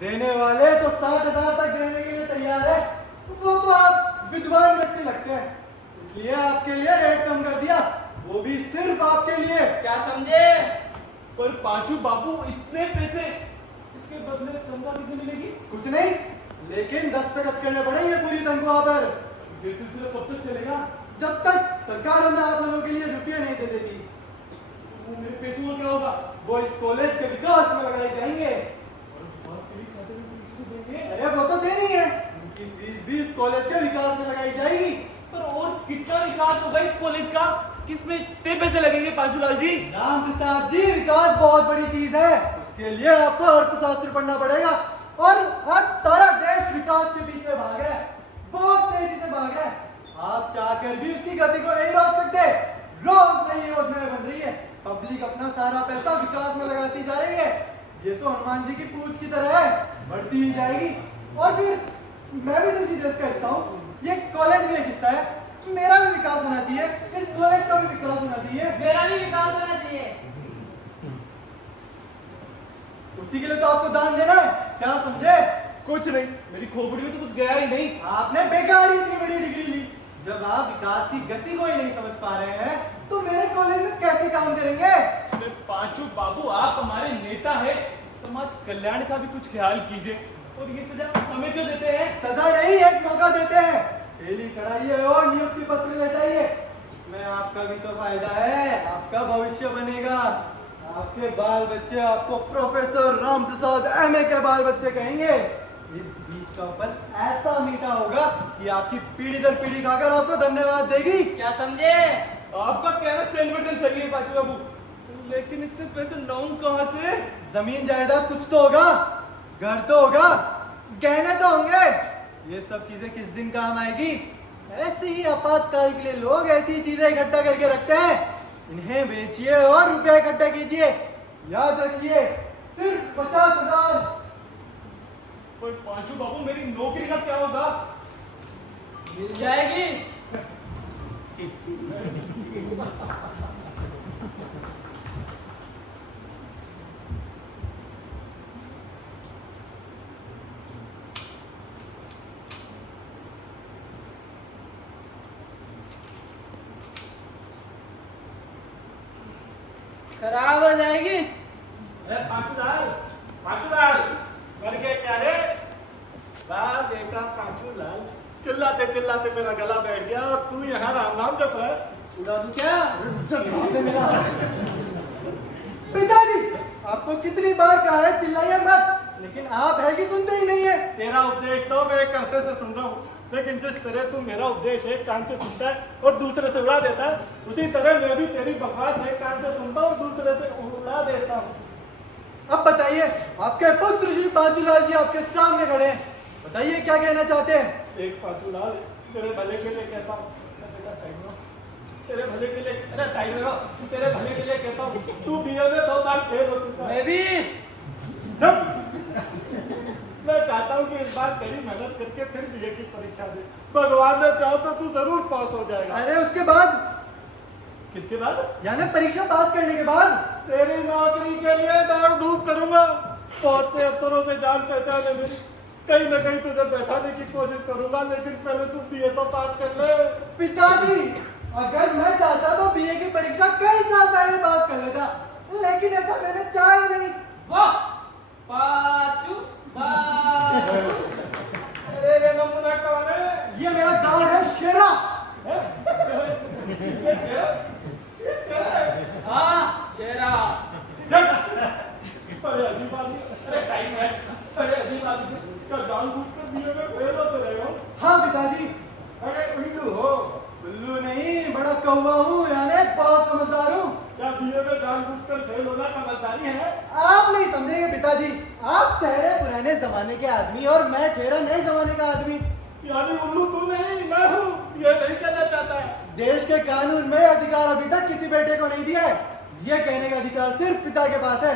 देने वाले तो 60,000 तक देने के लिए तैयार है। वो तो आप विद्वान व्यक्ति लगते हैं, इसलिए आपके लिए रेट कम कर दिया, वो भी सिर्फ आपके लिए। क्या समझे? पर पांचू बाबू इतने पैसे, इसके बदले तनख्वाह कितनी मिलेगी? कुछ नहीं, लेकिन दस्तखत करने पड़ेंगे पूरी तनख्वाह पर। ये सिलसिला कब तक चलेगा? जब तक सरकार हमें आप लोगों के लिए रुपये नहीं दे देती। वो मेरे पैसों का क्या होगा? वो इस कॉलेज के विकास में लगाए जाएंगे। और विकास के लिए छात्र पैसे तो देंगे। अरे वो तो देनी है, उनकी फीस भी इस कॉलेज के विकास में लगाई जाएगी। पर और कितना विकास होगा इस कॉलेज का? किसमें इतने पैसे लगेंगे पांचू लाल जी? राम प्रसाद जी, विकास बहुत बड़ी चीज है, उसके लिए आपको अर्थशास्त्र पढ़ना पड़ेगा। और आज सारा देश विकास के पीछे भाग रहा है, बहुत तेजी से भाग रहा है। आप चाहकर भी उसकी गति को नहीं रोक सकते। रोज नई योजनाएं बन रही है, पब्लिक अपना सारा पैसा विकास में लगाती जा रही है। ये तो हनुमान जी की पूंछ की तरह है, बढ़ती ही जाएगी। और फिर मैं भी तो इसी देश का हिस्सा हूँ, ये कॉलेज भी एक हिस्सा है, मेरा भी विकास होना चाहिए, इस कॉलेज का भी विकास होना चाहिए। मेरा भी विकास होना चाहिए। उसी के लिए तो आपको दान देना है, क्या समझे? कुछ नहीं, मेरी खोपड़ी में तो कुछ गया ही नहीं। आपने बेकार ही इतनी बड़ी डिग्री ली। जब आप विकास की गति को ही नहीं समझ पा रहे हैं, तो मेरे कॉलेज में कैसे काम करेंगे? अरे पांचू बाबू, आप हमारे नेता हैं, समाज कल्याण का भी कुछ ख्याल कीजिए। और ये सजा हमें क्यों देते हैं? सजा नहीं, एक मौका देते हैं। डेली चढ़ाइए और नियुक्ति पत्र ले जाइए, इसमें आपका भी तो फायदा है, आपका भविष्य बनेगा। आपके बाल बच्चे आपको प्रोफेसर राम प्रसाद एमए के बाल बच्चे कहेंगे। इस बीज का फल ऐसा मीठा होगा कि आपकी पीढ़ी दर पीढ़ी खाकर आपको धन्यवाद देगी। क्या समझे? आपका कहना 100% सही है पांचू बाबू, लेकिन इतने पैसे लाऊं कहाँ से? जमीन जायदाद कुछ तो होगा, घर तो होगा, गहने तो होंगे। ये सब चीजें किस दिन काम आएगी? ऐसे ही आपातकाल के लिए लोग ऐसी चीजें इकट्ठा करके रखते हैं। इन्हें बेचिए और रुपया इकट्ठा कीजिए। याद रखिए, सिर्फ 50,000। पर पांचू बाबू मेरी नौकरी का क्या होगा? मिल जाएगी। खराब हो जाएगी। पांचूलाल मर गए क्या रे? वाह बेटा पांचूलाल, चिल्लाते चिल्लाते मेरा गला बैठ गया और तू यहाँ राम नाम जप रहा है। उड़ा दूं क्या? पिताजी, आपको कितनी बार कहा है चिल्लाइए मत, लेकिन आप है कि सुनते ही नहीं है। तेरा उपदेश तो मैं एक कान से सुन रहा हूँ, लेकिन जिस तरह तू मेरा उपदेश एक कान से सुनता है और दूसरे से उड़ा देता है, उसी तरह मैं भी तेरी बकवास एक कान से सुनता हूँ और दूसरे से उड़ा देता हूँ। अब बताइए, आपके पुत्र श्री पांचूलाल जी आपके सामने खड़े हैं, बताइए क्या कहना चाहते हैं। एक पांचूलाल, तेरे भले के लिए कहता हूँ, बेटा साइड में, तेरे भले के लिए, अरे साइड में, तेरे भले के लिए कहता हूँ, तू बीए में 2 बार फेल हो चुका है। मैं भी। जब मैं चाहता हूँ कि इस बार कड़ी मेहनत करके फिर बीए की परीक्षा दे, भगवान ने चाहो तो तू जरूर पास हो जाएगा। अरे उसके बाद? किसके बाद? यानी परीक्षा पास करने के बाद तेरी नौकरी के लिए दौड़ धूप करूंगा, बहुत से अफसरों से जान पहचान है मेरी, कहीं न कहीं तुझे बैठाने की कोशिश करूंगा, लेकिन पहले तू बीए तो पास कर ले। पिताजी, अगर मैं चाहता तो बीए की परीक्षा कई साल पहले पास कर लेता, लेकिन ऐसा मैंने चाहा ही नहीं। वाह पाचू बाचू। अरे ये नमूना कौन है? ये मेरा गांव है शेरा। ये शेरा? ये शेरा है? हाँ शेरा। जब बड़े अजीब आदमी, अरे साइड में, बड़े अजीब आदमी का जानबूझकर बीए में फेल होते रहे हो। हाँ पिताजी। अरे उल्लू हो? उल्लू नहीं, बड़ा कौवा हूँ, यानी बहुत समझदार हूँ। क्या बीए में जानबूझकर फेल होना समझदारी है? आप नहीं समझेंगे पिताजी, आप ठहरे पुराने जमाने के आदमी और मैं ठहरा नए जमाने का आदमी। यानी उल्लू तू नहीं, मैं हूँ, ये नहीं कहना चाहता है। देश के कानून में अधिकार अभी तक किसी बेटे को नहीं दिया है, ये कहने का अधिकार सिर्फ पिता के पास है।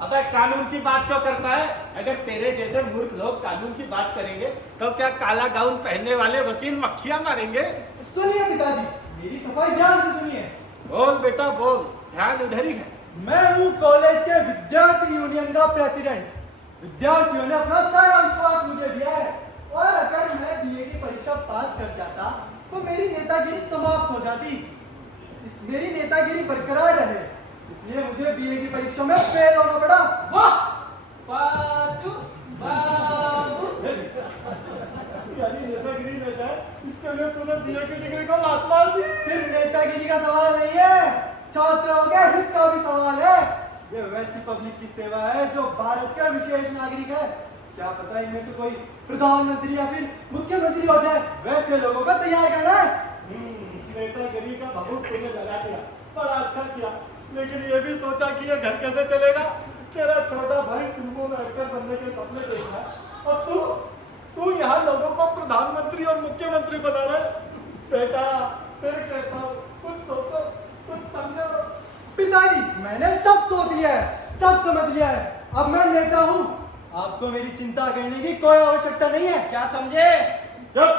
अबे कानून की बात क्यों करता है? अगर तेरे जैसे मूर्ख लोग कानून की बात करेंगे तो क्या काला गाउन पहनने वाले वकील मक्खियां मारेंगे? सुनिए पिताजी, मेरी सफाई ध्यान से सुनिए। बोल बेटा बोल, ध्यान इधर ही है। मैं हूँ कॉलेज के विद्यार्थी यूनियन का प्रेसिडेंट। विद्यार्थियों ने अपना सारा विश्वास मुझे दिया है और अगर मैं बीए की परीक्षा पास कर जाता तो मेरी नेतागिरी समाप्त हो जाती। मेरी नेतागिरी बरकरार रहे, इसलिए मुझे बीए की परीक्षा में फेल होना पड़ा। वाह पाचू बाचू। यानी नेतागिरी ले जाए, इसके लिए तूने बीए की डिग्री को लात मार दी। सिर्फ नेतागिरी का सवाल नहीं है, छात्रों के हित का भी सवाल है। ये वैसी पब्लिक की सेवा है जो भारत का विशेष नागरिक है। क्या पता इनमें से कोई प्रधानमंत्री या फिर मुख्यमंत्री हो जाए, वैसे लोगों को तैयार करना है। नेतागिरी का बहुत तुमने लगा दिया, बड़ा अच्छा किया, लेकिन ये भी सोचा कि ये घर कैसे चलेगा? तेरा छोटा भाई फिल्मों में एक्टर बनने के सपने देख रहा है और तू यहाँ लोगों को प्रधानमंत्री और मुख्यमंत्री बना रहा है। बेटा फिर कहता हूँ, कुछ सोचो, कुछ समझो। पिताजी, मैंने सब सोच लिया है, सब समझ लिया है, अब मैं नेता हूँ। आपको मेरी चिंता करने की कोई आवश्यकता नहीं है। क्या समझे? चुप।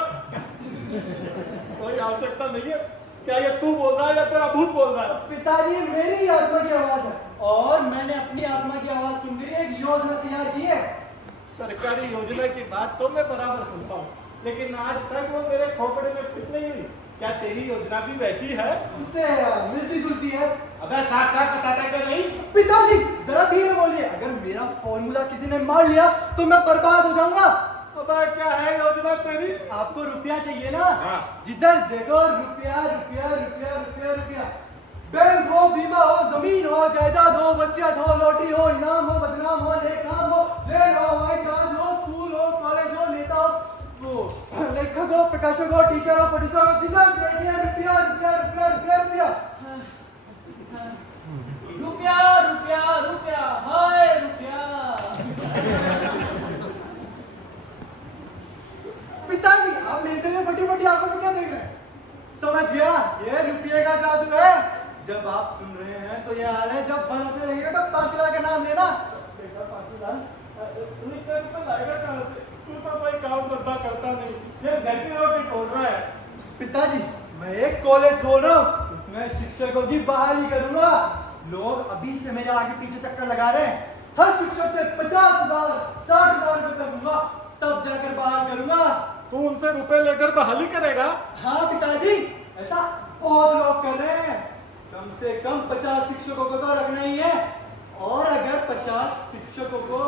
कोई आवश्यकता नहीं है? क्या ये तू बोल रहा है या तेरा भूत बोल रहा है? पिताजी, मेरी आत्मा की आवाज है और मैंने अपनी आत्मा की आवाज सुनकर एक योजना तैयार की है। सरकारी योजना की बात तो मैं बराबर सुनता हूँ, लेकिन आज तक वो मेरे खोपड़े में फिट नहीं हुई। क्या तेरी योजना भी वैसी है? उससे मिलती जुलती है। अबे साफ साफ बताता क्या नहीं? पिताजी, जरा धीरे बोलिए, अगर मेरा फॉर्मूला किसी ने मार लिया तो मैं बर्बाद हो जाऊंगा। अबे क्या है योजना तेरी? आपको रुपया चाहिए ना? हाँ। जिधर देखो रुपया रुपया रुपया रुपया रुपया। बैंक हो, बीमा हो, जमीन हो, जायदाद हो, वसीयत हो, लॉटरी हो, इनाम हो, बदनाम हो, नेकाम हो, रेल हो, हवाई जहाज हो, स्कूल हो, कॉलेज हो, नेता हो, वो लेखक हो, प्रकाशक हो, टीचर हो, प्रोड्यूसर हो, जिधर देखिए रुपया रुपया रुपया रुपया रुपया। रुपया रुपया रुपया, हाय रुपया। पिताजी, आप मेरी तरह फटी फटी आंखों से क्या देख रहे हैं? समझ गया, ये रुपये का जादू है। जब आप सुन रहे हैं तो ये हाल है, जब बरसने लगेगा तो 5 लाख का नाम लेना। बेटा निकल तो लाएगा कहाँ से? तू तो कोई काम धंधा करता नहीं, सिर्फ घर की रोटी खोल रहा है। पिताजी, मैं एक कॉलेज खोल रहा हूँ, इसमें शिक्षकों की बहाली करूंगा। लोग अभी से मेरे आगे पीछे चक्कर लगा रहे हैं। हर शिक्षक से 50,000 60,000 रुपए लूंगा, तब जाकर बहाल करूंगा। तू उनसे रुपए लेकर बहाली करेगा? हाँ पिताजी, ऐसा बहुत लोग कर रहे हैं। कम से कम 50 शिक्षकों को तो रखना ही है। और अगर 50 शिक्षकों को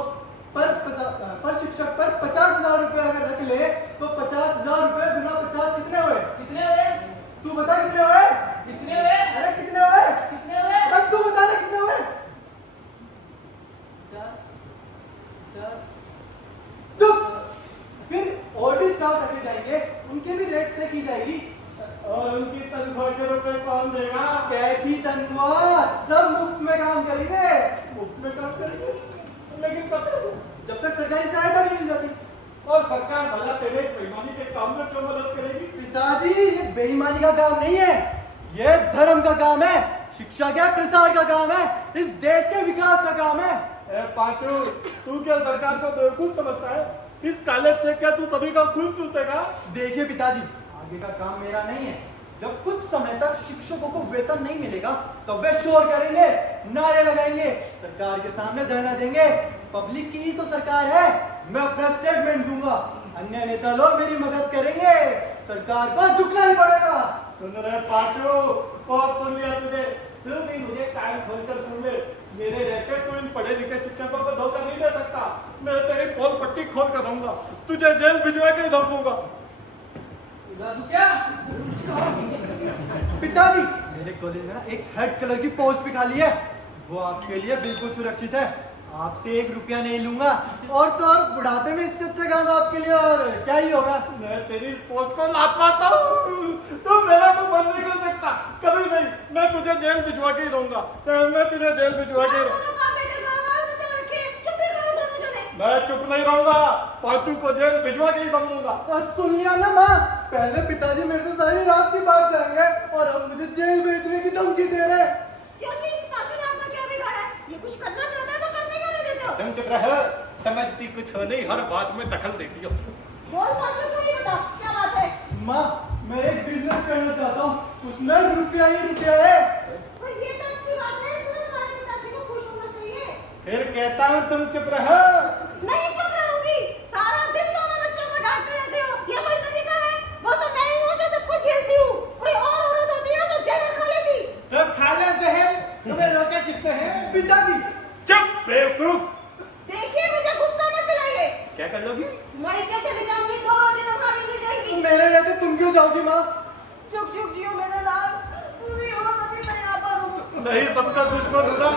पर शिक्षक पर 50,000 रुपए अगर रख ले तो 50,000 रुपए गुना 50 कितने हुए? कितने हुए? तू बता कितने हुए? कितने हुए? अरे कितने हुए? कितने हुए? बस तू बता ना कितने हुए? 50 चुप। फिर और भी स्टाफ रखे जाएंगे, उनके भी रेट तय की जाएगी। और उनकी तनख्वाह के रुपए कौन देगा? कैसी तनख्वाह? सब मुफ्त में काम करेंगे। मुफ्त में काम करेंगे, लेकिन पता जब तक सरकारी सहायता नहीं मिल जाती। और सरकार भला तेरे इस बेईमानी के काम में क्यों मदद करेगी? पिताजी, ये बेईमानी का काम नहीं है, ये धर्म का काम है, शिक्षा के प्रसार का काम है, इस देश के विकास का काम है। ए पांचू, तू क्या सरकार को बेवकूफ समझता है? इस कॉलेज से क्या तू सभी का खून चूसेगा? देखिए पिताजी, आगे का काम मेरा नहीं है। जब कुछ समय तक शिक्षकों को वेतन नहीं मिलेगा तो वे शोर करेंगे, नारे लगाएंगे, सरकार के सामने धरना देंगे। पब्लिक की ही तो सरकार है, मैं अपना स्टेटमेंट दूंगा, अन्य नेता लोग मेरी मदद करेंगे, सरकार को झुकना ही पड़ेगा। सुन रहे पांचू, बहुत सुन लिया तुझे। तू भी मुझे कान खोलकर सुन ले। मेरे रहते तू इन पढ़े लिखे शिक्षकों को धोखा नहीं दे सकता। मैं तेरी पोल पट्टी खोल कर रहूंगा, तुझे जेल भिजवा के धमकूंगा। उड़ा दूं क्या? पिताजी, मेरे कॉलेज में ना एक हेड कलर की पोस्ट भी खाली है, वो आपके लिए बिल्कुल सुरक्षित है। आपसे 1 रुपया नहीं लूंगा, और तो और बुढ़ापे में इससे अच्छा काम आपके लिए और क्या ही होगा। मैं तेरी इस पोस्ट को लात मारता हूँ, तू मेरा मुंह बंद नहीं कर सकता, कभी नहीं। मैं तुझे जेल भिजवा के ही रहूंगा, मैं तुझे जेल भिजवा के ही रहूंगा। मैं चुप नहीं रहूंगा, पांचू को जेल भिजवा के ही दम दूंगा। और सुन लिया ना माँ, पहले पिताजी मेरे से सारी रात की बात जाएंगे और अब मुझे जेल भेजने की धमकी दे रहे हैं। क्यों जी? पाशु ने आपका क्या बिगाड़ा है? ये कुछ करना चाहता है तो करने क्यों नहीं देते हो? तुम चुप रहो, समझती कुछ हो नहीं, हर बात में दखल देती हो। बोल पाशु, तू ही बता, क्या बात है? माँ, मैं एक बिजनेस करना चाहता हूँ, उसमें रुपया ही रुपया है। तो ये तो अच्छी बात है, इसमें तुम्हारे पिताजी को खुश होना चाहिए। फिर कहता हूँ तुम चुप रहो। नहीं चुप रहूंगी, सारा दिन दोनों बच्चों को डांटते रहते हो, ये कोई तरीका है? वो तो मैं ही हूँ जो सबको झेलती हूँ, कोई और औरत होती है तो जहर खा लेती। तो खा ले जहर, तुम्हें रोका किसने है? पिताजी, चुप बेवकूफ। देखिए, मुझे गुस्सा मत दिलाइए। क्या कर लोगी? मैं कैसे ले जाऊंगी? 2 रोटी तो खानी मिल जाएगी। मेरे रहते तुम क्यों जाओगी माँ? चुप चुप जियो मेरे लाल, तुम ही हो तभी मैं यहाँ पर हूँ। नहीं सबका दुश्मन हूँ ना,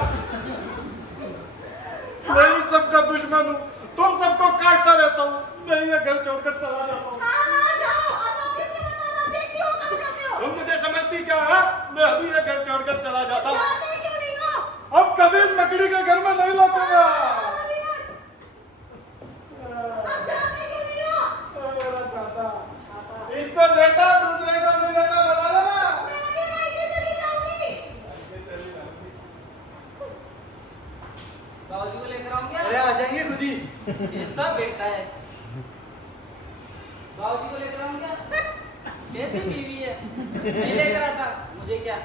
नहीं सबका दुश्मन हूँ, तुम सबको काटता रहता हूँ, नहीं मैं घर छोड़कर चला जाता हूँ। हाँ, जाओ और वापस नहीं बताना, देखती हो कब जाते हो। तुम मुझे समझती क्या है? मैं अभी ये घर छोड़कर चला जाता हूँ, जाते क्यों नहीं हो? अब कभी इस मकड़ी के घर में नहीं लौटूंगा। अब जाते क्यों नहीं हो? मेरा चाचा, इसको देता दूसरे को भी देता, बता देना। मैं भी मायके चली जाऊंगी। बाबूजी को लेकर आऊं क्या? अरे आ जाएंगे खुद ही। ये सब बेटा है। बाबूजी को लेकर आऊं क्या? कैसी बीवी है? मैं लेकर आता, मुझे क्या?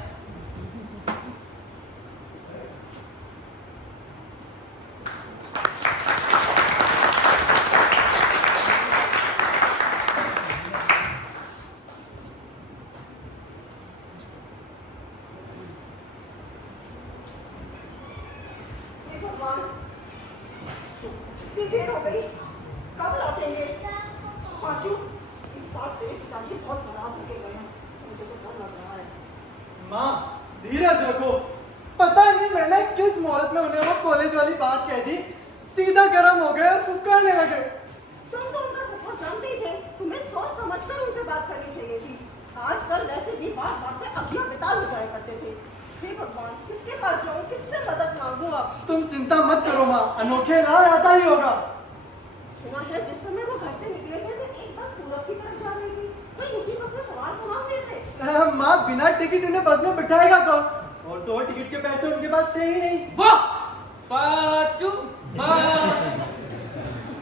हे भगवान, कितनी देर हो गई, कब लौटेंगे? पांचू, इस बात पे पिताजी बहुत नाराज होके गए हैं, मुझे तो डर लग रहा है। माँ, धीरज रखो, पता नहीं मैंने किस मुहूर्त में उन्हें वो कॉलेज वाली बात कह दी, सीधा गर्म हो गए और फुफकारने लगे। तुम तो उनका स्वभाव जानते ही थे, तुम्हें सोच समझकर उनसे बात करनी चाहिए थी। आजकल वैसे भी बात में अभिया बेताल हो जाया करते थे। हे भगवान, किसके पास जाऊं, किससे मदद मांगूं अब? तुम चिंता मत करो माँ, अनोखे लाल आता ही होगा। सुना है जिस समय वो घर से निकले थे तो एक बस पूरब की तरफ जा रही थी, तो उसी बस में सवार तो ना हुए थे। माँ, बिना टिकट उन्हें बस में बिठाएगा कौन? और तो और टिकट के पैसे उनके पास थे ही नहीं। वाह! पाचू,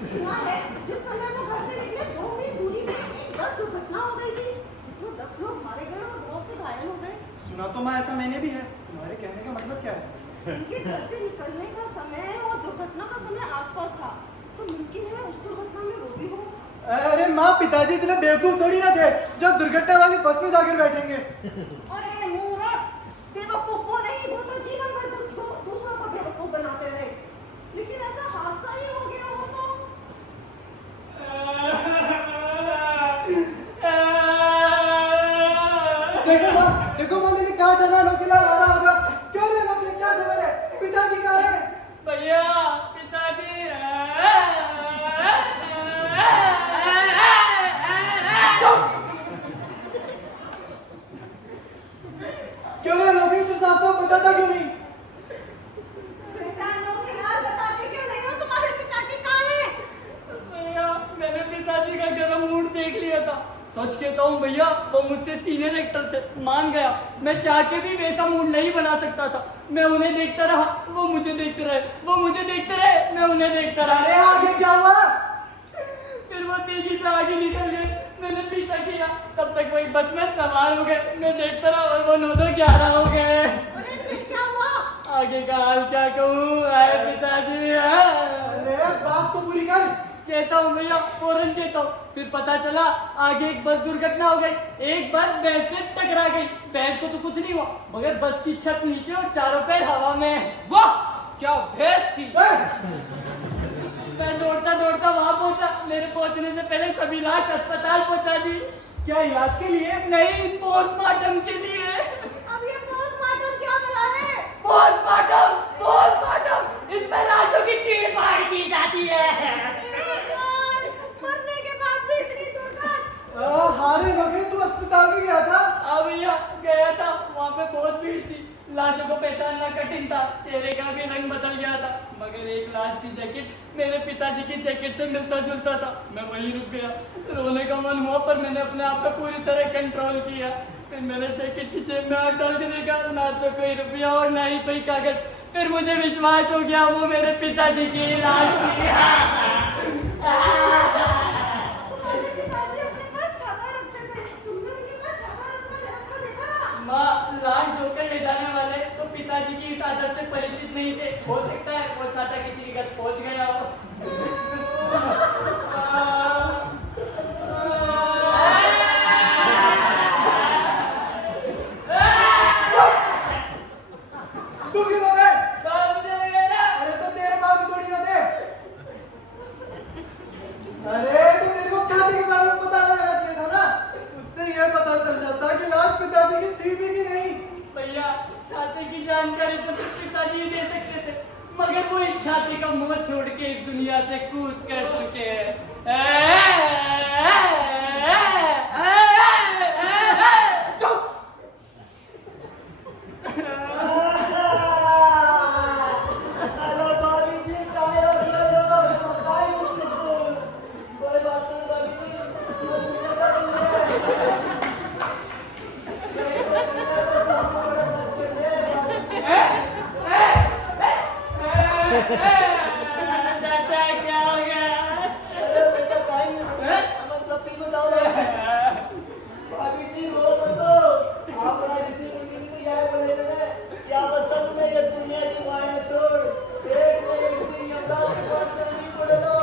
सुना है जिस समय वो घर से निकले 2 मील दूरी में एक बस दुर्घटना हो गई थी जिसमें 10 लोग मारे गए और बहुत से घायल हो गए। सुना तो माँ ऐसा मैंने भी है। तुम्हारे कहने का मतलब क्या है? उनके घर से निकलने का समय और दुर्घटना का समय आसपास था, तो मुमकिन है उस दुर्घटना में वो भी हो। अरे माँ, पिताजी इतने बेवकूफ थोड़ी ना थे जो दुर्घटना वाली बस में जाकर बैठेंगे। अरे मूर्ख, बेवकूफ वो नहीं, वो तो जीवन भर दूसरों को बेवकूफ बनाते रहे। लेकिन ऐसा हादसा ही हो गया हो तो देखो माँ, मैंने कहा था ना नौकिला आ रहा होगा। क्यों रे नौकिला, क्या खबर है? पिताजी कहाँ है? भैया पिताजी क्यों रे नौकरी तो साफ साफ बताता क्यों नहीं? बेटा नौकरार बताते क्यों नहीं हो तुम्हारे पिताजी कहाँ हैं? भैया मैंने पिताजी का गरम मूड देख लिया था। सच कहता हूँ भैया, वो मुझसे सीनियर एक्टर थे, मान गया। मैं चाह के भी वैसा मूड नहीं बना सकता था। मैं उन्हें देखता रहा, वो मुझे देखते रहे, वो मुझे देखते रहे, मैं उन्हें देखता रहा। अरे आगे क्या हुआ? फिर वो तेजी से आगे निकल गए, मैंने पीछा किया, तब तक वही बस में सवार हो गए। मैं देखता रहा और वो 9-11 हो गए। अरे फिर क्या हुआ? आगे का हाल क्या कहूँ, आए पिताजी। अरे बात तो पूरी कर। कहता हूँ भैया, फौरन कहता हूँ। फिर पता चला आगे एक बस दुर्घटना हो गई। एक बस भैंस से टकरा गई। भैंस को तो कुछ नहीं हुआ, मगर बस की छत नीचे और चारों पैर हवा में। वाह क्या भैंस थी। मैं दौड़ता दौड़ता वहां पहुंचा। मेरे पहुंचने से पहले सभी लाश अस्पताल पहुंचा दी। क्या याद के लिए? नहीं, पोस्टमार्टम के लिए। अब ये पोस्टमार्टम क्या बना है? पोस्टमार्टम, पोस्टमार्टम, इसमें लाशों की चीड़-फाड़ की जाती है। मरने के बाद भी इतनी दुर्गंध। हारे नौकरी, तू अस्पताल भी गया था? हाँ भैया गया था, वहाँ पे बहुत भीड़ थी। लाशों को पहचानना कठिन था, चेहरे का भी रंग बदल गया था। मगर एक लाश की जैकेट मेरे पिताजी की जैकेट से मिलता जुलता था। मैं वहीं रुक गया। रोने का मन हुआ पर मैंने अपने आप पे पूरी तरह कंट्रोल किया। फिर मैंने जैकेट की जेब में हाथ डाल के देखा, ना तो कोई रुपया और ना ही कोई कागज। फिर मुझे विश्वास हो गया वो मेरे पिताजी की लाश थी। तुम्हारे पिताजी अपने पास छाता रखते थे, तुमने उनके पास छाता रखा देखा? माँ, लाश धोकर ले जाने वाले तो पिताजी की इस आदत से परिचित नहीं थे। हो सकता है वो छाता किसी के घर पहुंच गया हो। तू क्यों रो रहा है? बाबू चले गए ना। अरे तो तेरे बाबू थोड़ी ना थे। अरे तो तेरे को छाती के बारे में पता लगाना चाहिए था ना। उससे ये पता चल जाता कि लाश पिताजी की थी भी कि नहीं। भैया छाते की जानकारी तो सिर्फ पिताजी ही दे सकते थे, मगर वो इस छाते का मुंह छोड़ के इस दुनिया से कूच कर चुके हैं। अरे भाभी जी काय हो गए हो? काय हो बिल्कुल? कोई बात नहीं भाभी जी, वो छूने का नहीं चाचा क्या हो गया? अरे बेटा काय नहीं, हम सब पी लो जाओ। भाभी जी रो मत हो। आप ना किसी मुझे तो यह बोले ना कि आप सब ने ये दुनिया की माया छोड़ एक न एक दिन ये रात को नहीं बोलो।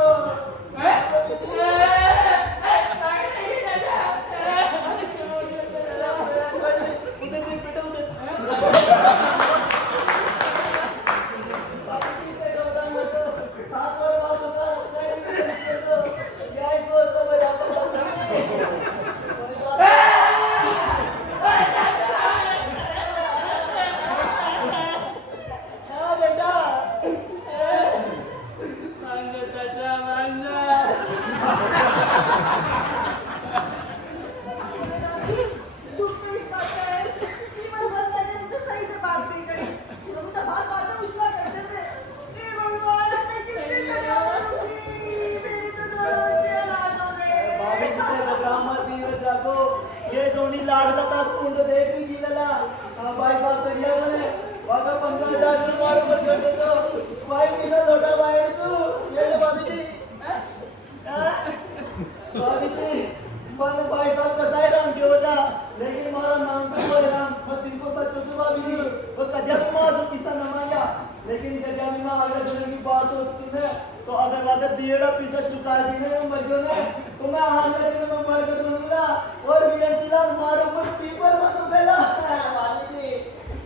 उधर देख बेटा उधर। भाभी जी के घबरा मत में आगे बढ़ने की बात सोचती है तो अगर दिएड़ा पीछे चुका भी नहीं मर गयो ने तो मैं आगे दिन में मरकत बनूंगा और वीरेंद्र लाल मारो पर पीपल बनू बेला वाली जी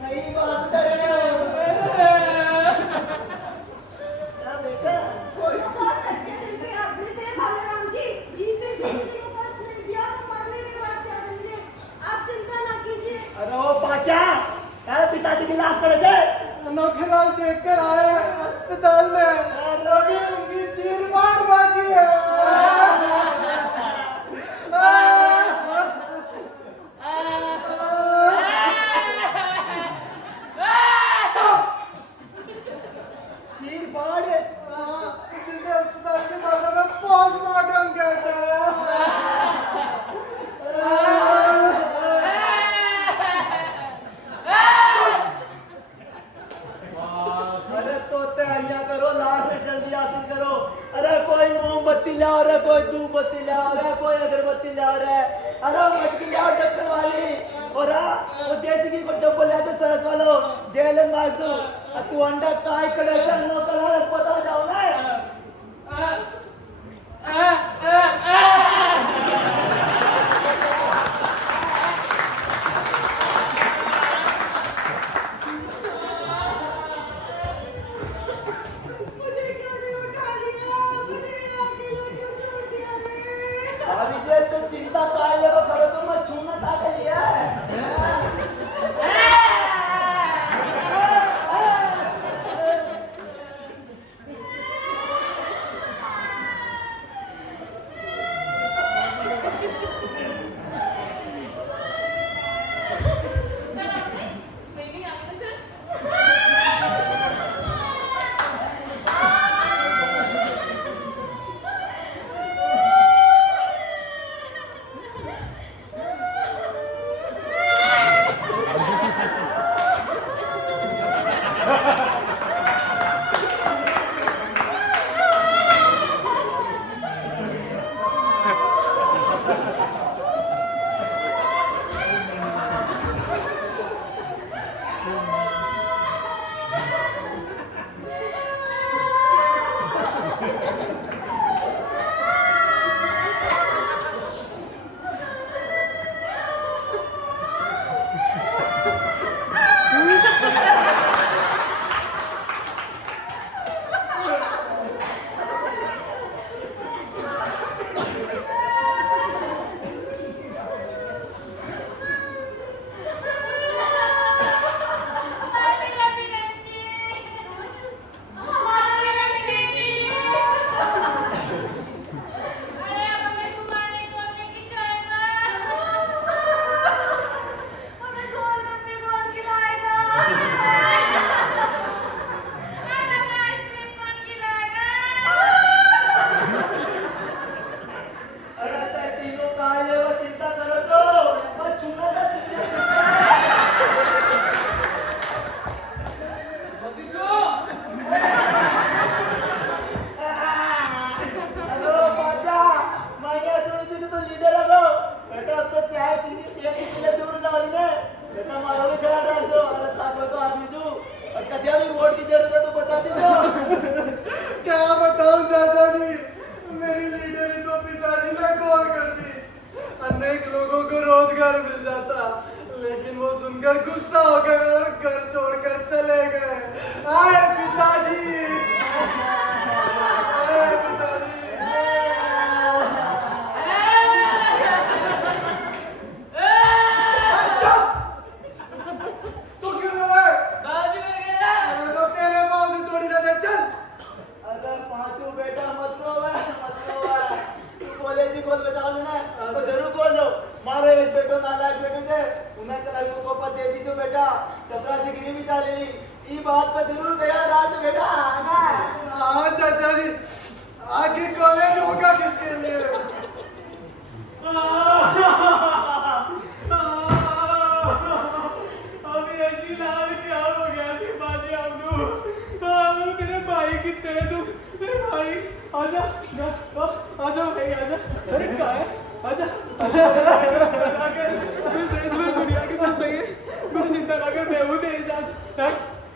नई बात करे बेटा वो तो बहुत सच्चे दिल के आदमी थे बालाराम जी। जीते जी किसी को कष्ट नहीं दिया तो मरने के बाद क्या देंगे? आप चिंता ना कीजिए। अरे ओ पाचा यार पिताजी की लाश पड़े जाए अनोखेलाल देखकर आए हैं अस्पताल में। अभी उनकी चीर मार बाकी है। चीर फाड़ इसीलिए अस्पताल के बारे में पोस्टमार्टम कहते हैं। अरे तो तैयारियां करो लास्ट में जल्दी हासिल करो। अरे कोई मोमबत्ती लाओ रे कोई धूपबत्ती लाओ रे कोई अगरबत्ती लाओ रे अरे मटकी लाओ ढक्कन वाली और वो जैसे की को डब्बल ला के सरस वालो जेलन मार दो तू अंडा काय करे चलनो कल अस्पताल जाओ ना। मुझे क्यों नहीं उठा लिया? मुझे यहाँ अकेला क्यों छोड़ दिया रे? अभी जे तो चिंता काय ले वो करो तो मैं छूना था के लिया है।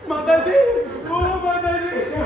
माता जी, ओ माता जी।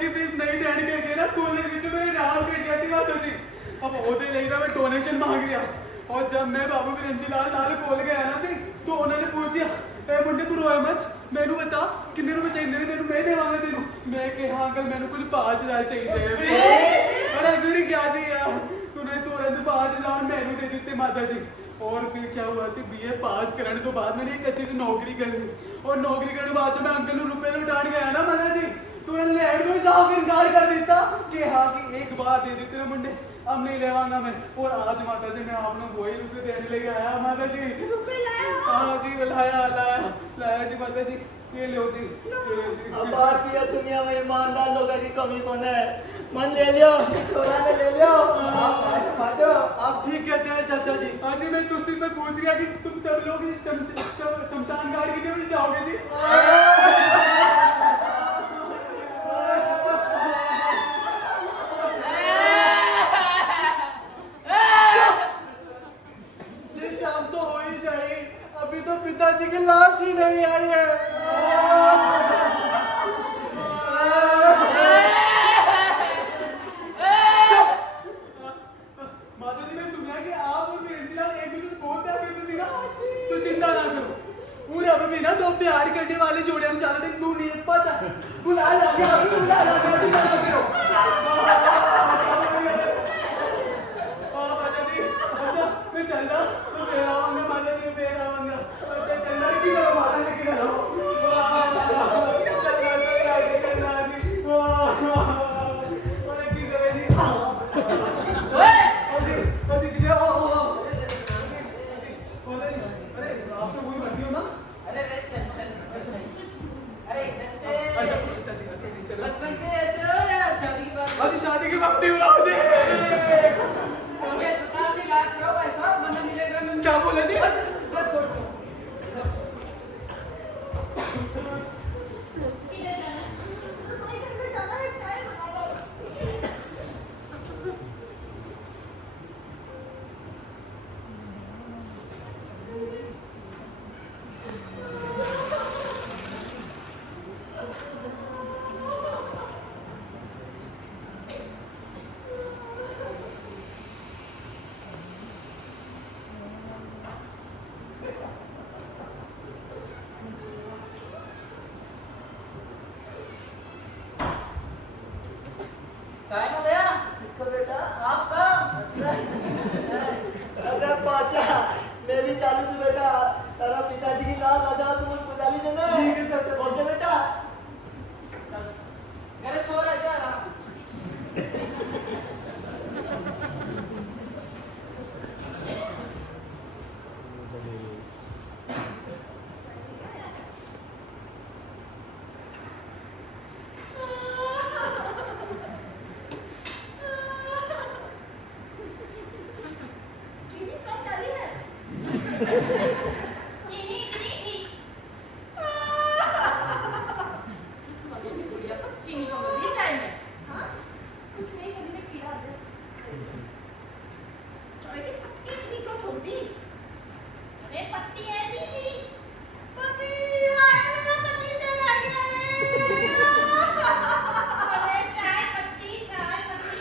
की फीस नहीं देने के गए ना कॉलेज ਵਿੱਚ ਮੇਰੇ ਨਾਮ ਕੱਟਿਆ ਸੀ ਮਾਤਾ ਜੀ अब ਉਹਦੇ ਲਈ ਨਾ ਮੈਂ ਡੋਨੇਸ਼ਨ ਮੰਗ ਰਿਹਾ और जब मैं बाबू विरंची लाल नाल कोल गया ना सी तो उन्होंने पूछा ए मुंडे तू रोए मत मैनू बता किन्ने रुपए चाहिए ने तेनू मैं देवांगा तेनू मैं कहा अंकल मैनू कुछ 5000 चाहिए अरे फिर क्या जी यार तूने तुरंत 5000 मैनू दे दिते माता जी और फिर क्या हुआ सी बीए पास करने तो बाद मैंने एक अच्छी सी नौकरी कर ली और नौकरी करने बाद जब मैं अंकल को रुपए लौटाने गया ना माता जी तूने लैंड में साफ इनकार कर दिया कि हाँ कि एक बार दे देते मुंडे अब नहीं लेवांगा मैं और आज माता जी मैं आपने वही रुपए देने लेके आया माता जी रुपए लाए हो? हाँ जी लाया जी माता जी ये लो जी ये जी अब भारतीय दुनिया में ईमानदार लोगों की कमी कौन है मन ले लियो छोरा ने ले लियो आप ठीक कहते हैं चाचा जी हाँ जी मैं तुझसे मैं पूछ रहा कि तुम सब लोग शमशान घाट कितने बजे जाओगे जी जी शाम तो हो ही जाएगी अभी तो पिताजी की लाश ही नहीं आई है माता जी मैं सुना कि आप और विरंचीलाल एक दूसरे से बहुत प्यार करते थे ना तो चिंता ना करो और अब भी ना दो प्यार करने वाले जोड़े हम चाहते थे तू नहीं पता बुला ला गया चिंता ना करो माता जी अच्छा मैं चल रहा मैं फिर आऊंगा माता जी मैं फिर आऊंगा अच्छा चल रहा की करो माता जी की करो बचपन से ऐसे हो या शादी के बाद शादी के बाद नहीं हुआ मुझे अस्पताल में इलाज करो भाई साहब मना मिलेगा मैं क्या बोले जी छोड़ दो रसोई के अंदर जाना है चाय बनाओ टाइम हो गया किसका बेटा आपका अरे पाचा मैं भी चालू थी बेटा तेरा पिताजी की लाश आ जाओ तुम बुला लीजिए ना ठीक है चाचा ओके बेटा मेरे सो रहा है यार चीनी कम डाली है चीनी इतनी थी गुड़िया को चीनी कम कर दी चाय में हाँ कुछ नहीं कभी ने कीड़ा दे चाय की पत्ती इतनी क्यों ठोक दी अरे पत्ती ऐसी थी पति हाय मेरा पति चला गया रे अरे चाय पत्ती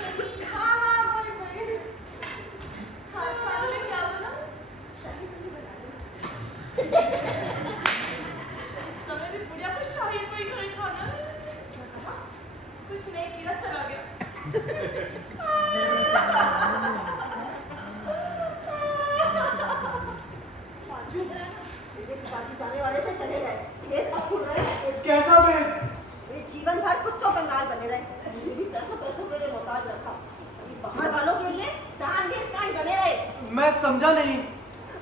ऐसी हाँ हाँ बोल बोल हाँ साथ में क्या बोला शाही पनीर बना लेना इस समय भी गुड़िया को शाही कोई कोई खाना है क्या कहा कुछ नहीं कीड़ा चला गया बाजू तेरे पिताजी जाने वाले थे चले गए खेत अब खुल रहे हैं कैसा मैं ये जीवन भर कुत्तों कंगाल बने रहे मुझे भी पैसों के लिए मोहताज रखा अभी बाहर वालों के लिए दान दे कान बने रहे मैं समझा नहीं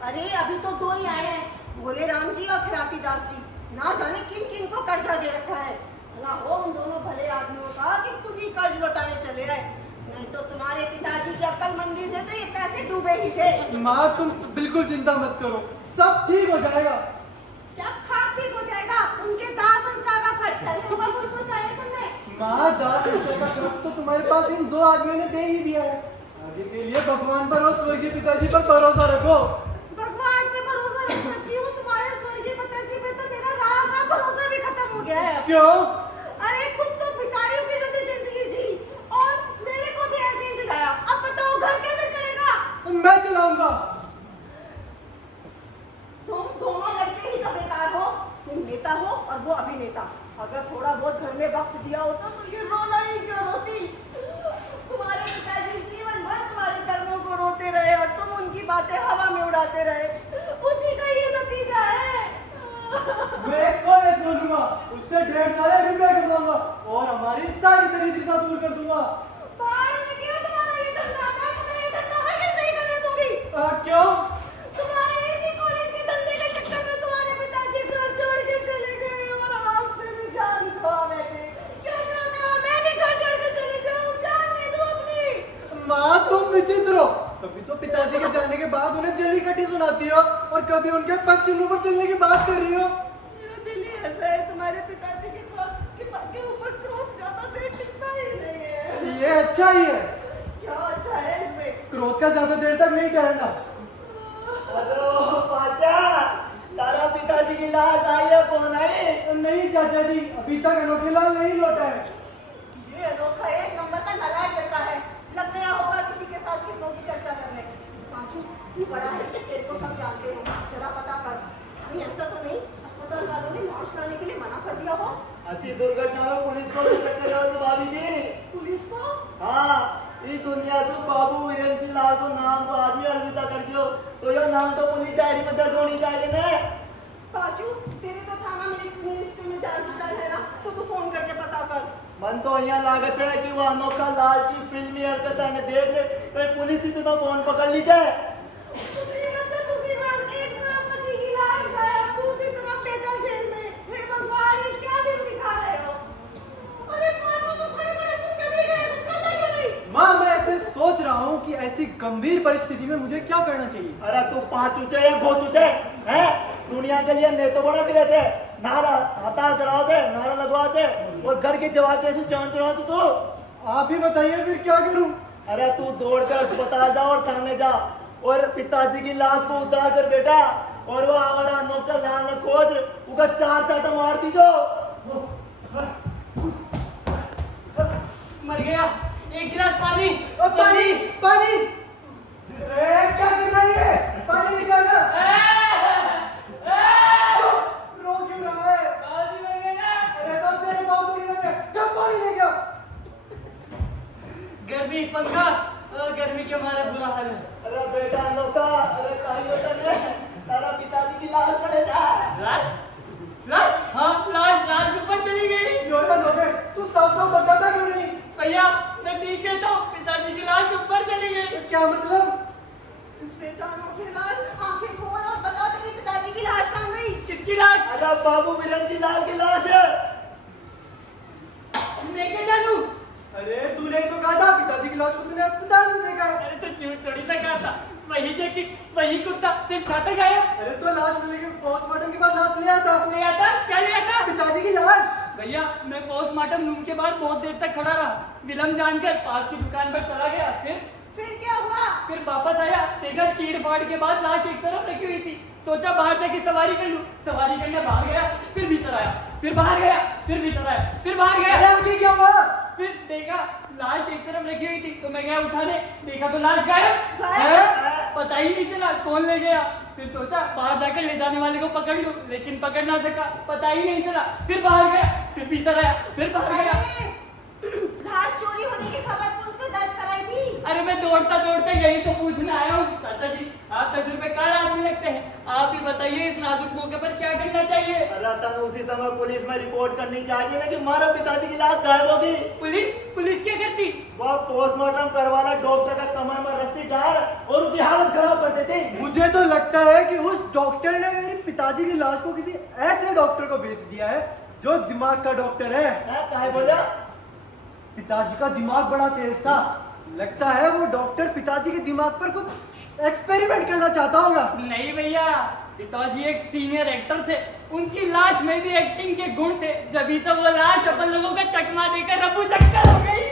अरे अभी तो दो ही आए हैं भोले राम जी और खिराती दास जी ना जाने किन किन को कर्जा दे रखा है ना हो उन दोनों भले आदमियों का कि खुद ही कर्ज लौटाने चले आए नहीं तो तुम्हारे पिताजी की अक्लमंदी से तो ये पैसे डूबे ही थे माँ तुम बिल्कुल चिंता मत करो सब ठीक हो जाएगा क्या खाक ठीक हो जाएगा उनके दाह संस्कार का खर्च कैसे होगा कुछ सोचा है तुमने माँ दास का खर्च तो तुम्हारे पास इन दो आदमियों ने दे ही दिया है आगे के लिए भगवान पर और स्वर्गीय पिताजी पर भरोसा रखो भगवान पे भरोसा रख सकती हूँ तुम्हारे स्वर्गीय पिताजी पे तो मेरा राज भरोसा भी खत्म हो गया है क्यों अरे खुद तो भिखारियों के जैसे तो तुझे रोना ही क्यों होती? तुम्हारे पिताजी जीवन भर तुम्हारे कर्मों को रोते रहे और तुम उनकी बातें हवा में उड़ाते रहे। उसी का ये नतीजा है। मैं कॉलेज खोलूंगा, उससे 1.5 साल रुपए कमाऊंगा और हमारी सारी दरिद्रता दूर कर दूंगा। बाहर में क्यों तुम्हारा ये धंधा? मैं तुम्हें ये धंधा हरगिज़ नहीं करने दूंगी। क्यों? तुम्हारे इसी कॉलेज के धंधे के चक्कर में तुम्हारे पिताजी घर छोड़ के चले गए और आज से भी जान खो बैठे। क्या चाहते हो मैं भी घर छोड़ के चले जाऊं? जान दे दूं अपनी? माँ तुम विचित्र हो। कभी तो पिताजी के जाने के बाद उन्हें जली कटी सुनाती हो और कभी उनके पग चिन्हों पर चलने की बात कर रही हो। मेरा दिल ही ऐसा है, तुम्हारे पिताजी के ऊपर क्रोध ज्यादा देर टिकता ही नहीं है। ये अच्छा ही है। क्या अच्छा है इसमें? क्रोध का ज्यादा देर तक नहीं ठहरना। हेलो पाचा, तारा पिताजी की लाश आई है? कौन आई? नहीं चाचा जी, अभी तक अनोखीलाल नहीं लौटा है। ये अनोखा एक नंबर का नालायक लड़का है। लग गया होगा किसी के साथ फिल्मों की चर्चा करने। पांचू तू बड़ा है, तेरे को सब जानते हैं, जरा पता कर। नहीं ऐसा तो नहीं अस्पताल वालों ने लाश लाने के लिए मना कर दिया हो? ऐसी दुर्घटना में पुलिस को भी चक्कर हो तो भाभी जी। पुलिस को? हाँ, इस दुनिया से बाबू वीरेंद्र लाल को नाम को आदमी अलविदा कर दियो तो यह नाम तो पुलिस डायरी में दर्ज होनी चाहिए ना। पांचू तेरे तो थाना मिनिस्ट्री में जान पहचान है ना, तो तू फोन करके पता कर। मन तो यहाँ लागत है कि वह अनोखा लाल की फिल्मी हरकत ने देख ले तो पुलिस ही तो फोन पकड़ ली जाए। मुसीबत है मुसीबत, एक तरफ पति की लाश गायब, दूसरी तरफ बेटा जेल में। हे भगवान ये क्या दिन दिखा रहे हो? अरे पांचू तो बड़े-बड़े मुंह के देख रहे हैं, कुछ करता क्यों नहीं? माँ मैं ऐसे सोच रहा हूँ कि ऐसी गंभीर परिस्थिति में मुझे क्या करना चाहिए। अरे तू 5 ऊंचे या बहुत ऊंचे है? दुनिया के लिए नहीं तो बड़ा फिर थे नारा हता कराओ थे, नारा लगवा थे और घर के जवाब कैसे चांच रहा तो आप ही बताइए फिर क्या करूं? अरे तू दौड़कर अस्पताल जा और थाने जा और पिताजी की लाश को उतार कर बेटा और वो हमारा नौकर लाल खोज उसका 4 चाटा मार दीजो। मर गया। एक गिलास पानी। पानी पानी क्या कर रही है? पानी निकालो। रो क्यों रहा है? बाजी मर गया ना। अरे तो तेरे बाबू की नजर जब पानी ले गया। गर्मी पंखा गर्मी के मारे बुरा हाल है। अरे बेटा नौका, अरे कहीं होता नहीं, तारा पिताजी की लाश पड़े जा। लाश? लाश? हाँ लाश लाश ऊपर चली गई। क्यों ना नौके, तू साफ-साफ बताता क्यों नहीं? भैया मैं ठीक है तो पिताजी की लाश ऊपर चली गई। क्या मतलब? बेटा अनोखेलाल आंखें खोल और बता तेरे पिताजी की लाश कहाँ गई? किसकी लाश? अरे बाबू वीरेंद्र लाल की लाश है। मैं क्या जानूं? अरे तूने तो कहा था पिताजी की लाश को तूने अस्पताल में देखा है। अरे तो क्यों थोड़ी सा कहा था। वही जैकेट वही कुर्ता सिर्फ छाता गायब। अरे तो लाश मिलने के पोस्टमार्टम के बाद लाश ले आता। ले आता क्या ले आता? पिताजी की लाश। भैया मैं पोस्टमार्टम रूम के बाहर बहुत देर तक खड़ा रहा। विलम्ब जानकर पास की दुकान पर चला गया। फिर क्या हुआ? फिर वापस आया, देखा चीड़ फाड़ के बाद लाश एक तरफ रखी हुई थी। सोचा बाहर जाके सवारी कर लूं। सवारी करने बाहर गया, फिर भीतर आया, फिर बाहर गया, फिर भीतर आया, फिर बाहर गया। अरे आगे क्या हुआ? फिर देखा लाश एक तरफ रखी हुई थी तो मैं गया उठाने, देखा तो लाश गायब। गायब? पता ही नहीं चला कौन ले गया। फिर सोचा बाहर जाकर ले जाने वाले को पकड़ लूं, लेकिन पकड़ ना सका, पता ही नहीं चला। फिर बाहर गया, फिर भीतर आया, फिर बाहर गया। लाश चोरी होने की खबर पुलिस में दर्ज कराई थी। अरे मैं दौड़ता दौड़ता यही तो पूछने आया हूँ। चाचा जी आप तजुर्बेकार आदमी लगते हैं, आप ही बताइए इस नाजुक मौके पर क्या करना चाहिए? अरे तनु उसी समय पुलिस में रिपोर्ट करनी चाहिए ना कि हमारा पिताजी की लाश गायब होगी। पुलिस क्या करती? वह पोस्टमार्टम करवाना डॉक्टर का कमर में रस्सी डाल और उसकी हालत खराब कर देती। मुझे तो लगता है कि उस डॉक्टर ने मेरे पिताजी की लाश को किसी ऐसे डॉक्टर को बेच दिया है जो दिमाग का डॉक्टर है। क्या बोला? पिताजी का दिमाग बड़ा तेज था, लगता है वो डॉक्टर पिताजी के दिमाग पर कुछ एक्सपेरिमेंट करना चाहता होगा। नहीं भैया, पिताजी एक सीनियर एक्टर थे, उनकी लाश में भी एक्टिंग के गुण थे, जभी तो वो लाश अपन लोगों का चकमा देकर रफू चक्कर हो गई।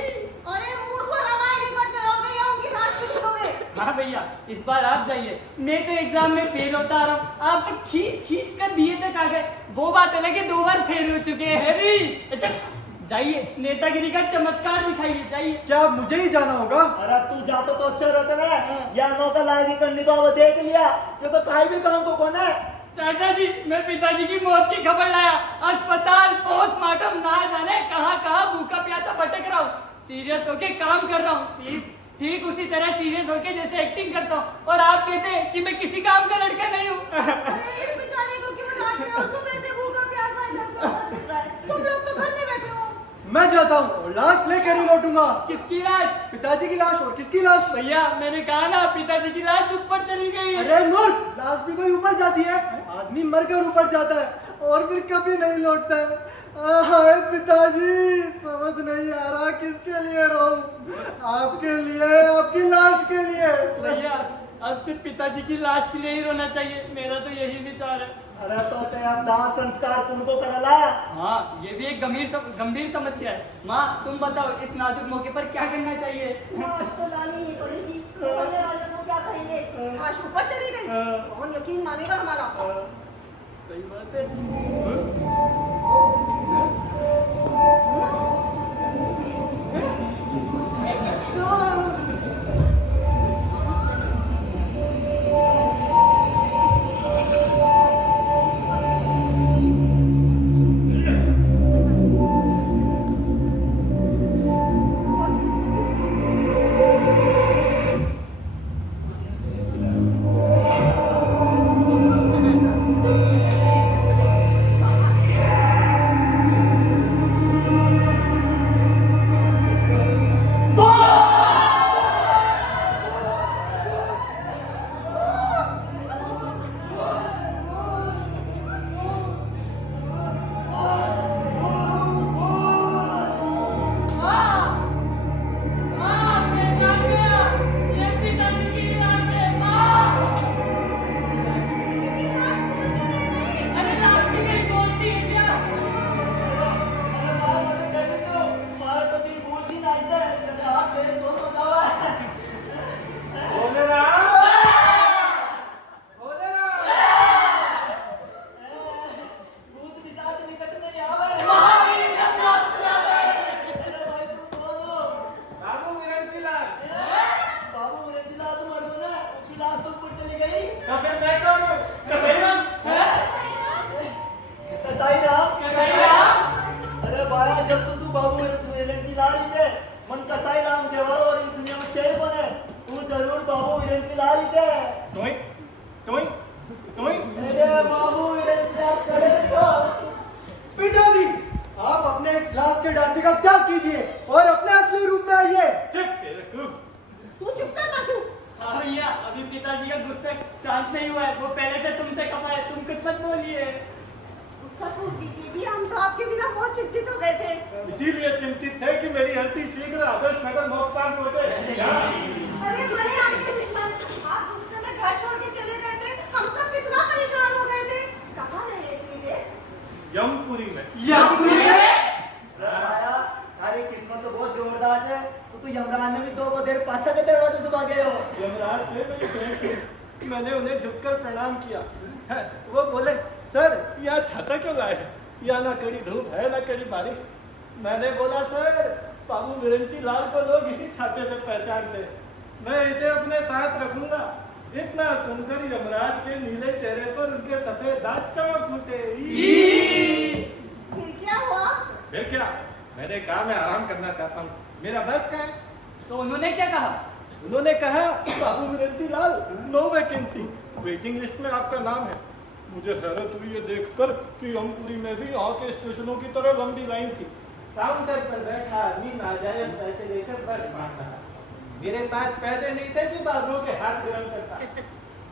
अरे मूर्खों रामायण ही पढ़ते रहोगे या उनकी लाश को ढूंढोगे? हाँ भैया इस बार आप जाइए, मैं तो एग्जाम में फेल होता रहा, आप तो खींच कर बीए तक आ गए। वो बात अलग है 2 बार फेल हो चुके हैं भी। अच्छा जाइए, नेतागिरी का चमत्कार दिखाइए, जाइए। क्या मुझे ही जाना होगा? अरे तू जाता तो अच्छा रहता ना, या नौका लायकी करनी तो अब देख लिया, ये तो काई भी काम को कौन है। चाचा जी, मैं पिताजी की मौत की खबर लाया। अस्पताल, पोस्टमार्टम, ना जाने कहाँ कहाँ भूखा प्यासा भटक रहा हूँ। सीरियस होके काम कर रहा हूँ, ठीक उसी तरह सीरियस होके जैसे एक्टिंग करता हूँ। और आप कहते हैं कि मैं किसी काम का लड़का नहीं हूँ। अरे इस बेचारे को क्यों डांट रहे हो? सुबह से भूखा प्यासा इधर से उधर फिर रहा है। तुम लोग तो घर में बैठे हो। मैं जाता हूँ और लाश लेकर ही लौटूंगा। किसकी लाश? पिताजी की लाश। और किसकी लाश? भैया, मैंने कहा ना, पिताजी की लाश ऊपर चली गई। अरे मूर्ख, लाश भी कोई ऊपर जाती है? आदमी मरकर ऊपर जाता है और फिर कभी नहीं लौटता है। हाय पिताजी, समझ नहीं आ रहा किसके लिए रो। आपके लिए, आपकी लाश के लिए। भैया, अब सिर्फ पिताजी की लाश के लिए ही रोना चाहिए। मेरा तो यही विचार है। अरे तो ते अब दाह संस्कार तुमको करला। हाँ, ये भी एक गंभीर समस्या है। माँ, तुम बताओ, इस नाजुक मौके पर क्या करना चाहिए? लाश तो लानी ही पड़ेगी। मरने वाले को क्या कहेंगे? लाश ऊपर चली गई, कौन यकीन मानेगा हमारा? सही बात है। पिताजी, आप अपने इस लाश के ढांचे का त्याग कीजिए और अपने असली रूप में आइए। तू चुप कर नाचू। हाँ भैया, अभी पिताजी का गुस्सा चांस नहीं हुआ है। वो पहले से तुमसे कमा है, तुम कुछ मत बोलिए। गुस्सा छोड़ दीजिए जी, हम तो आपके बिना बहुत चिंतित हो गए थे। इसीलिए चिंतित थे कि मेरी हल्ती शीघ्र आदर्श नगर मोक्षस्थान पहुंचे। अरे हमारे आपके दुश्मन, आप गुस्से में घर छोड़ के चले गए थे। हम सब कितना परेशान हो गए थे। कहाँ रहे इतनी देर? यमपुरी में। अरे किस्मत तो बहुत जोरदार है। तो यमराज ने भी दो बदेर पाछा के दरवाजे से भागे हो। यमराज से मेरी भेंट हुई। मैंने उन्हें झुककर प्रणाम किया। वो बोले, सर यहाँ छाता क्यों लाए? यहाँ ना कड़ी धूप है ना कड़ी बारिश। मैंने बोला, सर बाबू विरंची लाल को लोग इसी छाते से पहचानते, मैं इसे अपने साथ रखूंगा। इतना सुनकर यमराज के नीले चेहरे पर उनके सफेद दांत चमक उठे। फिर क्या हुआ? फिर क्या, मैंने कहा मैं आराम करना चाहता हूँ, मेरा बर्थ का है। तो उन्होंने क्या कहा? उन्होंने कहा, बाबू विरंची लाल, नो वैकेंसी, वेटिंग लिस्ट में आपका नाम है। मुझे हैरत हुई ये देखकर कि यमपुरी में भी यहाँ के स्टेशनों की तरह लंबी लाइन थी। काउंटर पर बैठा आदमी नाजायज पैसे लेकर बर्थ मांग रहा। मेरे पास पैसे नहीं थे कि बाबू के हाथ गरम करता।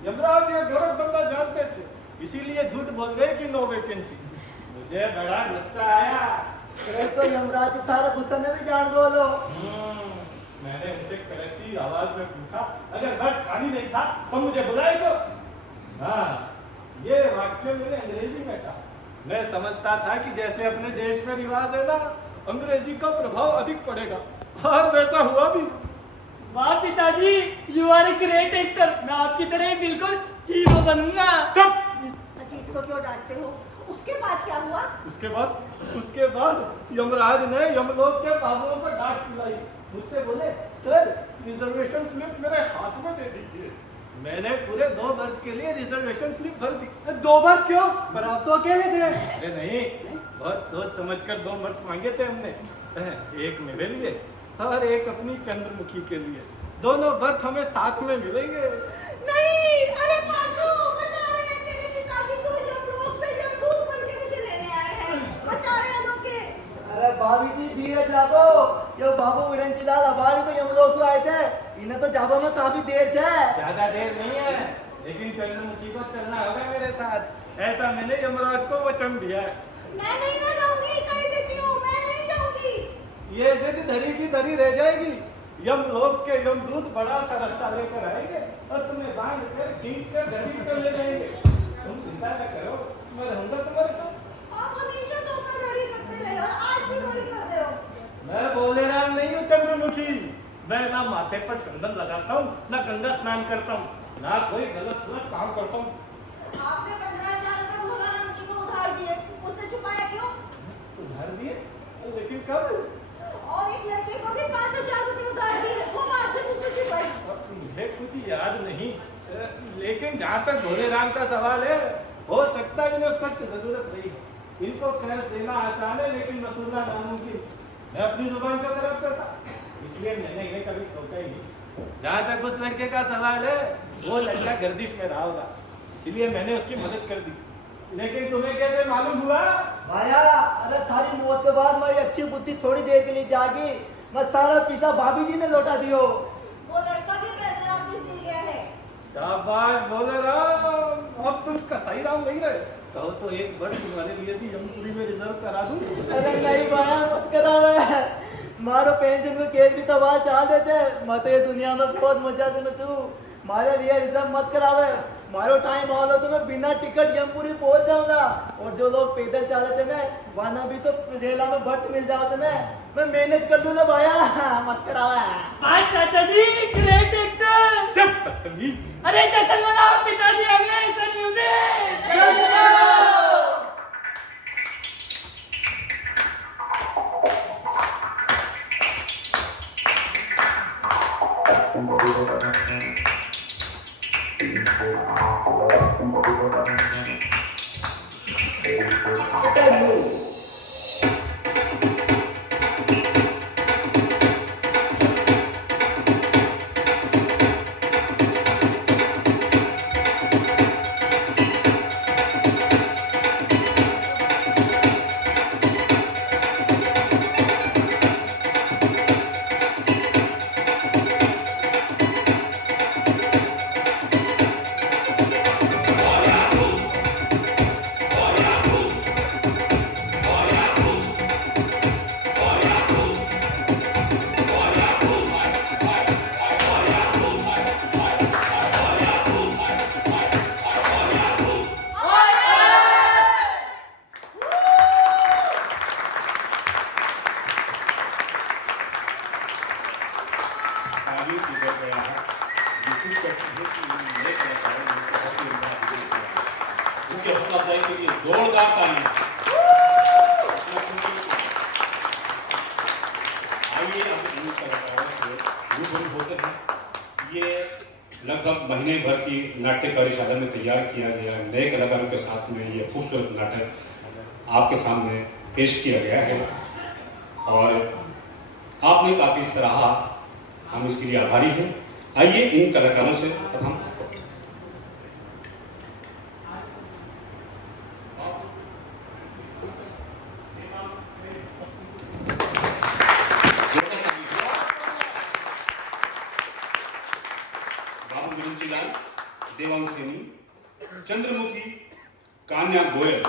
यमराज ये गौरव बंदा जानते थे, इसीलिए झूठ बोल गए कि नो वैकेंसी। मुझे बड़ा गुस्सा आया। तो यमराज सारा गुस्सा ने भी जान बोलो। मैंने उनसे कड़कती आवाज में पूछा, अगर बर्थ खाली नहीं था तो मुझे बुलाए तो? हाँ, ये वाक्य मैंने अंग्रेजी में कहा। मैं समझता था कि जैसे अपने देश में रिवाज है ना, अंग्रेजी का प्रभाव अधिक पड़ेगा, और वैसा हुआ भी। वाह पिताजी, you are a great actor. मैं आपकी तरह बिल्कुल हीरो बनूंगा। चुप। अजी, इसको क्यों डांटते हो? उसके बाद क्या हुआ? उसके बाद यमराज ने यमलोक के बाबुओं को डांट पिलाई। मुझसे बोले, सर रिजर्वेशन स्लिप मेरे हाथ में दे दीजिए। मैंने पूरे 2 बर्थ के लिए रिजर्वेशन स्लिप भर दी। 2 बार क्यों? पर आप तो अकेले थे। अरे नहीं, बहुत सोच समझकर 2 बर्थ मांगे थे हमने। एक मेरे लिए और एक अपनी चंद्रमुखी के लिए। दोनों बर्थ हमें साथ में मिलेंगे। नहीं, अरे पांचू, बचा रहे हैं तेरे पिताजी को, यमलोक से यमदूत बनके मुझे लेने आए हैं। बचा रहे हैं लोग के। अरे भाभी जी धीरज रखो। यो बाबू विरंची लाल हमारी तो यमलोक से आए थे, इन्हें तो जाबो में काफी देर है। ज्यादा देर नहीं है, लेकिन चंद्रमुखी को चलना होगा मेरे साथ। ऐसा मैंने यमराज को वचन दिया है। मैं नहीं ना जाऊंगी, कह देती हूँ, मैं नहीं जाऊंगी। ये जिद धरी की धरी रह जाएगी। यमलोक के यमदूत बड़ा सा रस्सा लेकर आएंगे और तुम्हें बांध कर खींच कर धरती पर ले जाएंगे। तुम चिंता न करो, मैं रहूंगा तुम्हारे साथ। आप हमेशा धोखाधड़ी करते रहे और आज भी वही कर रहे हो। मैं बोले राम नहीं हूँ चंद्रमुखी। मैं ना माथे पर चंदन लगाता हूँ, ना गंगा स्नान करता हूँ, ना कोई गलत काम करता हूँ। आपने 15,000 रुपए भोला राम जी को उधार दिए, उससे छुपाया क्यों? उधार दिए? लेकिन कब? और एक लड़के को भी 5,000 रुपए उधार दिए, वो बात भी मुझसे छुपाई। अब मुझे कुछ याद नहीं, लेकिन जहाँ तक भोले राम का सवाल है, हो सकता है इन्हें सख्त जरूरत रही। इनको कर्ज देना आसान है, लेकिन वसूलना नामुमकिन। मैं अपनी जुबान का तरफ करता, इसलिए मैंने इन्हें कभी ठोका ही नहीं। जहाँ तक उस लड़के का सवाल है, वो लड़का गर्दिश में रहा होगा, इसलिए मैंने उसकी मदद कर दी। लेकिन तुम्हें कैसे मालूम हुआ? भाया, अरे थारी मौत के बाद मेरी अच्छी बुद्धि थोड़ी देर के लिए जागी। मैं सारा पैसा भाभी जी ने लौटा दियो। वो लड़का भी पैसे वापस दे गया है। शाबाश बोले राम, अब तुम कसाई राम नहीं रहे। कहो तो एक वर्ष तुम्हारे लिए भी यमपुरी में रिजर्व करा दूं। अरे नहीं भाया, मत करावे। मारो पेंशन को केस भी तो बात चाल देते। मैं तो ये दुनिया में बहुत मजा से नचू। मारे लिए रिजर्व मत करावे। मारो टाइम आलो तो मैं बिना टिकट यमपुरी पहुंच जाऊंगा। और जो लोग पैदल चले थे ना, वहां भी तो रेला में बर्थ मिल जाते ना। मैं मैनेज कर दूंगा भाया, मत करावे। हाँ चाचा जी, ग्रेट एक्टर। चुप बदतमीज। अरे जश्न मनाओ, पिताजी आ गए। सन म्यूजिक। ताली किधर गया है? जिसकी कहते हैं कि ये नए कलाकार हैं, जिनको बहुत ही इम्तियाज दिया गया है। उनके हौसला अफजाई के लिए जोरदार तालियां। आइए अब इन कलाकारों से रूबरू होते हैं। ये लगभग महीने भर की नाट्य कार्यशाला में तैयार किया गया नए कलाकारों के साथ में ये खूबसूरत नाटक आपके सामने पेश किया गया है और आपने काफ़ी सराहा। हम इसके लिए आभारी हैं। आइए इन कलाकारों से अब हम बाबू विरंची लाल, देवांग सैनी, चंद्रमुखी, कान्या गोयल,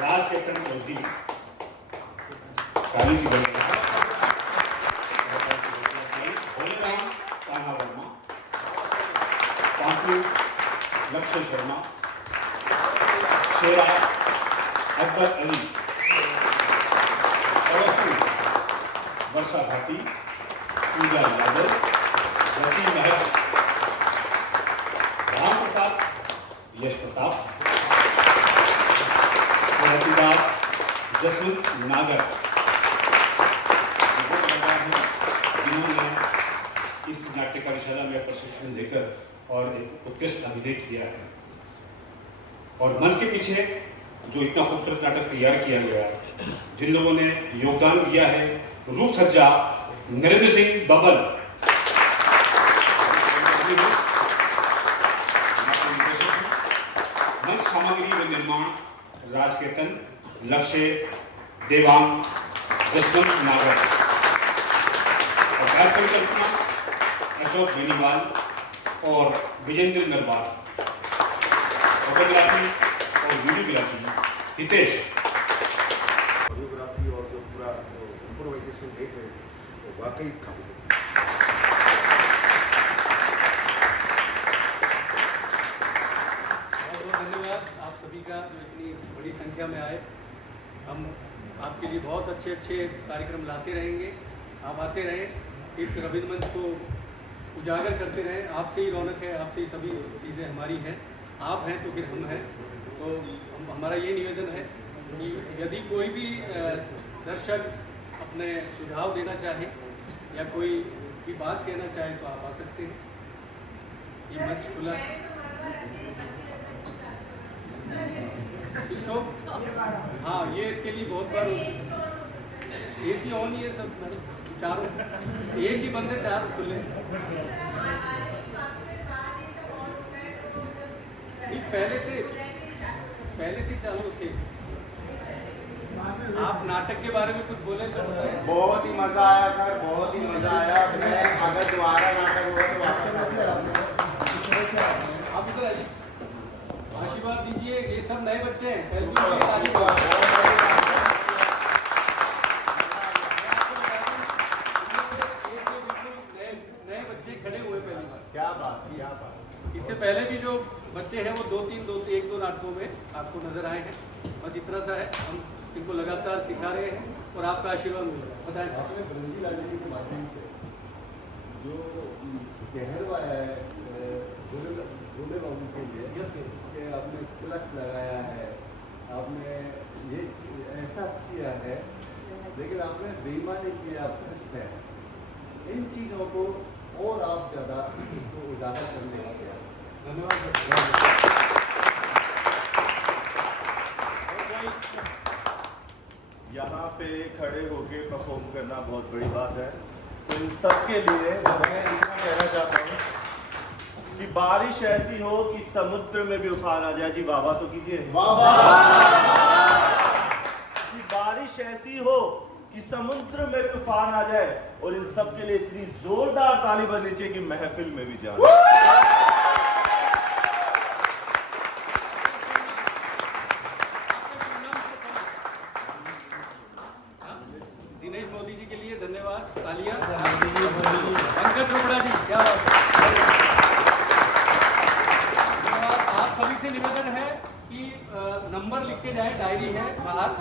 राज केतन चौधरी, काली की बनी भोले राम कान्हा वर्मा, पांचू लक्ष्य शर्मा, शेरा अकबर अली, वर्षा भाटी, पूजा यादव, रति महर, राम प्रसाद, यश प्रताप, जसवंत नागर, जिन्होंने इस नाट्य कार्यशाला में प्रशिक्षण लेकर और एक उत्कृष्ट अभिनय किया है। और मंच के पीछे जो इतना खूबसूरत नाटक तैयार किया गया, जिन लोगों ने योगदान दिया है, रूप सज्जा नरेंद्र सिंह बबल, मंच सामग्री व निर्माण राजकेतन, लक्ष्य, देवांग, जसवंत नागर, और कार्यक्रम कल्पना अशोक बेनीवाल और विजेंद्र नरवाल, फोटोग्राफी और वीडियोग्राफी हितेश। कोरियोग्राफी और जो पूरा इम्प्रोवाइजेशन देख रहे हैं वो वाकई काबिल है। बहुत बहुत धन्यवाद आप सभी का जो इतनी बड़ी संख्या में आए। हम आपके लिए बहुत अच्छे अच्छे कार्यक्रम लाते रहेंगे, आप आते रहें, इस रविंद्र मंच को उजागर करते रहें। आपसे ही रौनक है, आपसे ही सभी चीज़ें हमारी हैं। आप हैं तो फिर हम हैं। तो हमारा ये निवेदन है कि यदि कोई भी दर्शक अपने सुझाव देना चाहे या कोई भी बात कहना चाहे तो आप आ सकते हैं। ये मंच खुला है। इसको हाँ, ये इसके लिए बहुत बार AC ऑन ही है सब, चारों एक ही बंदे चार खुले। पहले से चालू थे। आप नाटक के बारे में कुछ बोले तो बताएं। बहुत ही मजा आया सर, बहुत ही मजा आया। मैं अगर दोबारा नाटक हुआ तो वापस आप इधर आइए, आशीर्वाद दीजिए। ये सब नए बच्चे हैं, पहले भी उनकी तारीफ करो। नए बच्चे खड़े हुए पहली बार। क्या बात, क्या बात। इससे पहले भी जो बच्चे हैं वो एक दो नाटकों में आपको नजर आए हैं। बस इतना सा है, हम इनको लगातार सिखा रहे हैं और आपका आशीर्वाद मिलेगा। बताएं। आपने बरंजी लाल जी के माध्यम से जो कहरवाया है भोले बाबू के लिए, कि आपने तिलक लगाया है, आपने ये ऐसा किया है, लेकिन आपने बेईमानी की, आप कृष्ण है। इन चीज़ों को और आप ज़्यादा इसको उजागर करने का प्रयास। धन्यवाद। यहाँ पे खड़े होके परफॉर्म करना बहुत बड़ी बात है। तो इन सब के लिए मैं इतना कहना चाहता हूँ कि बारिश ऐसी हो कि समुद्र में भी उफान आ जाए। जी वाह वाह तो कीजिए। कि बारिश ऐसी हो कि समुद्र में भी उफान आ जाए, और इन सब के लिए इतनी जोरदार ताली बजनी चाहिए कि महफिल में भी जाए। दिनेश मोदी जी के लिए धन्यवाद। तालियां। पंकज चोपड़ा जी, क्या बात है। आप सभी से निवेदन है कि नंबर लिख के जाए, डायरी है बाहर।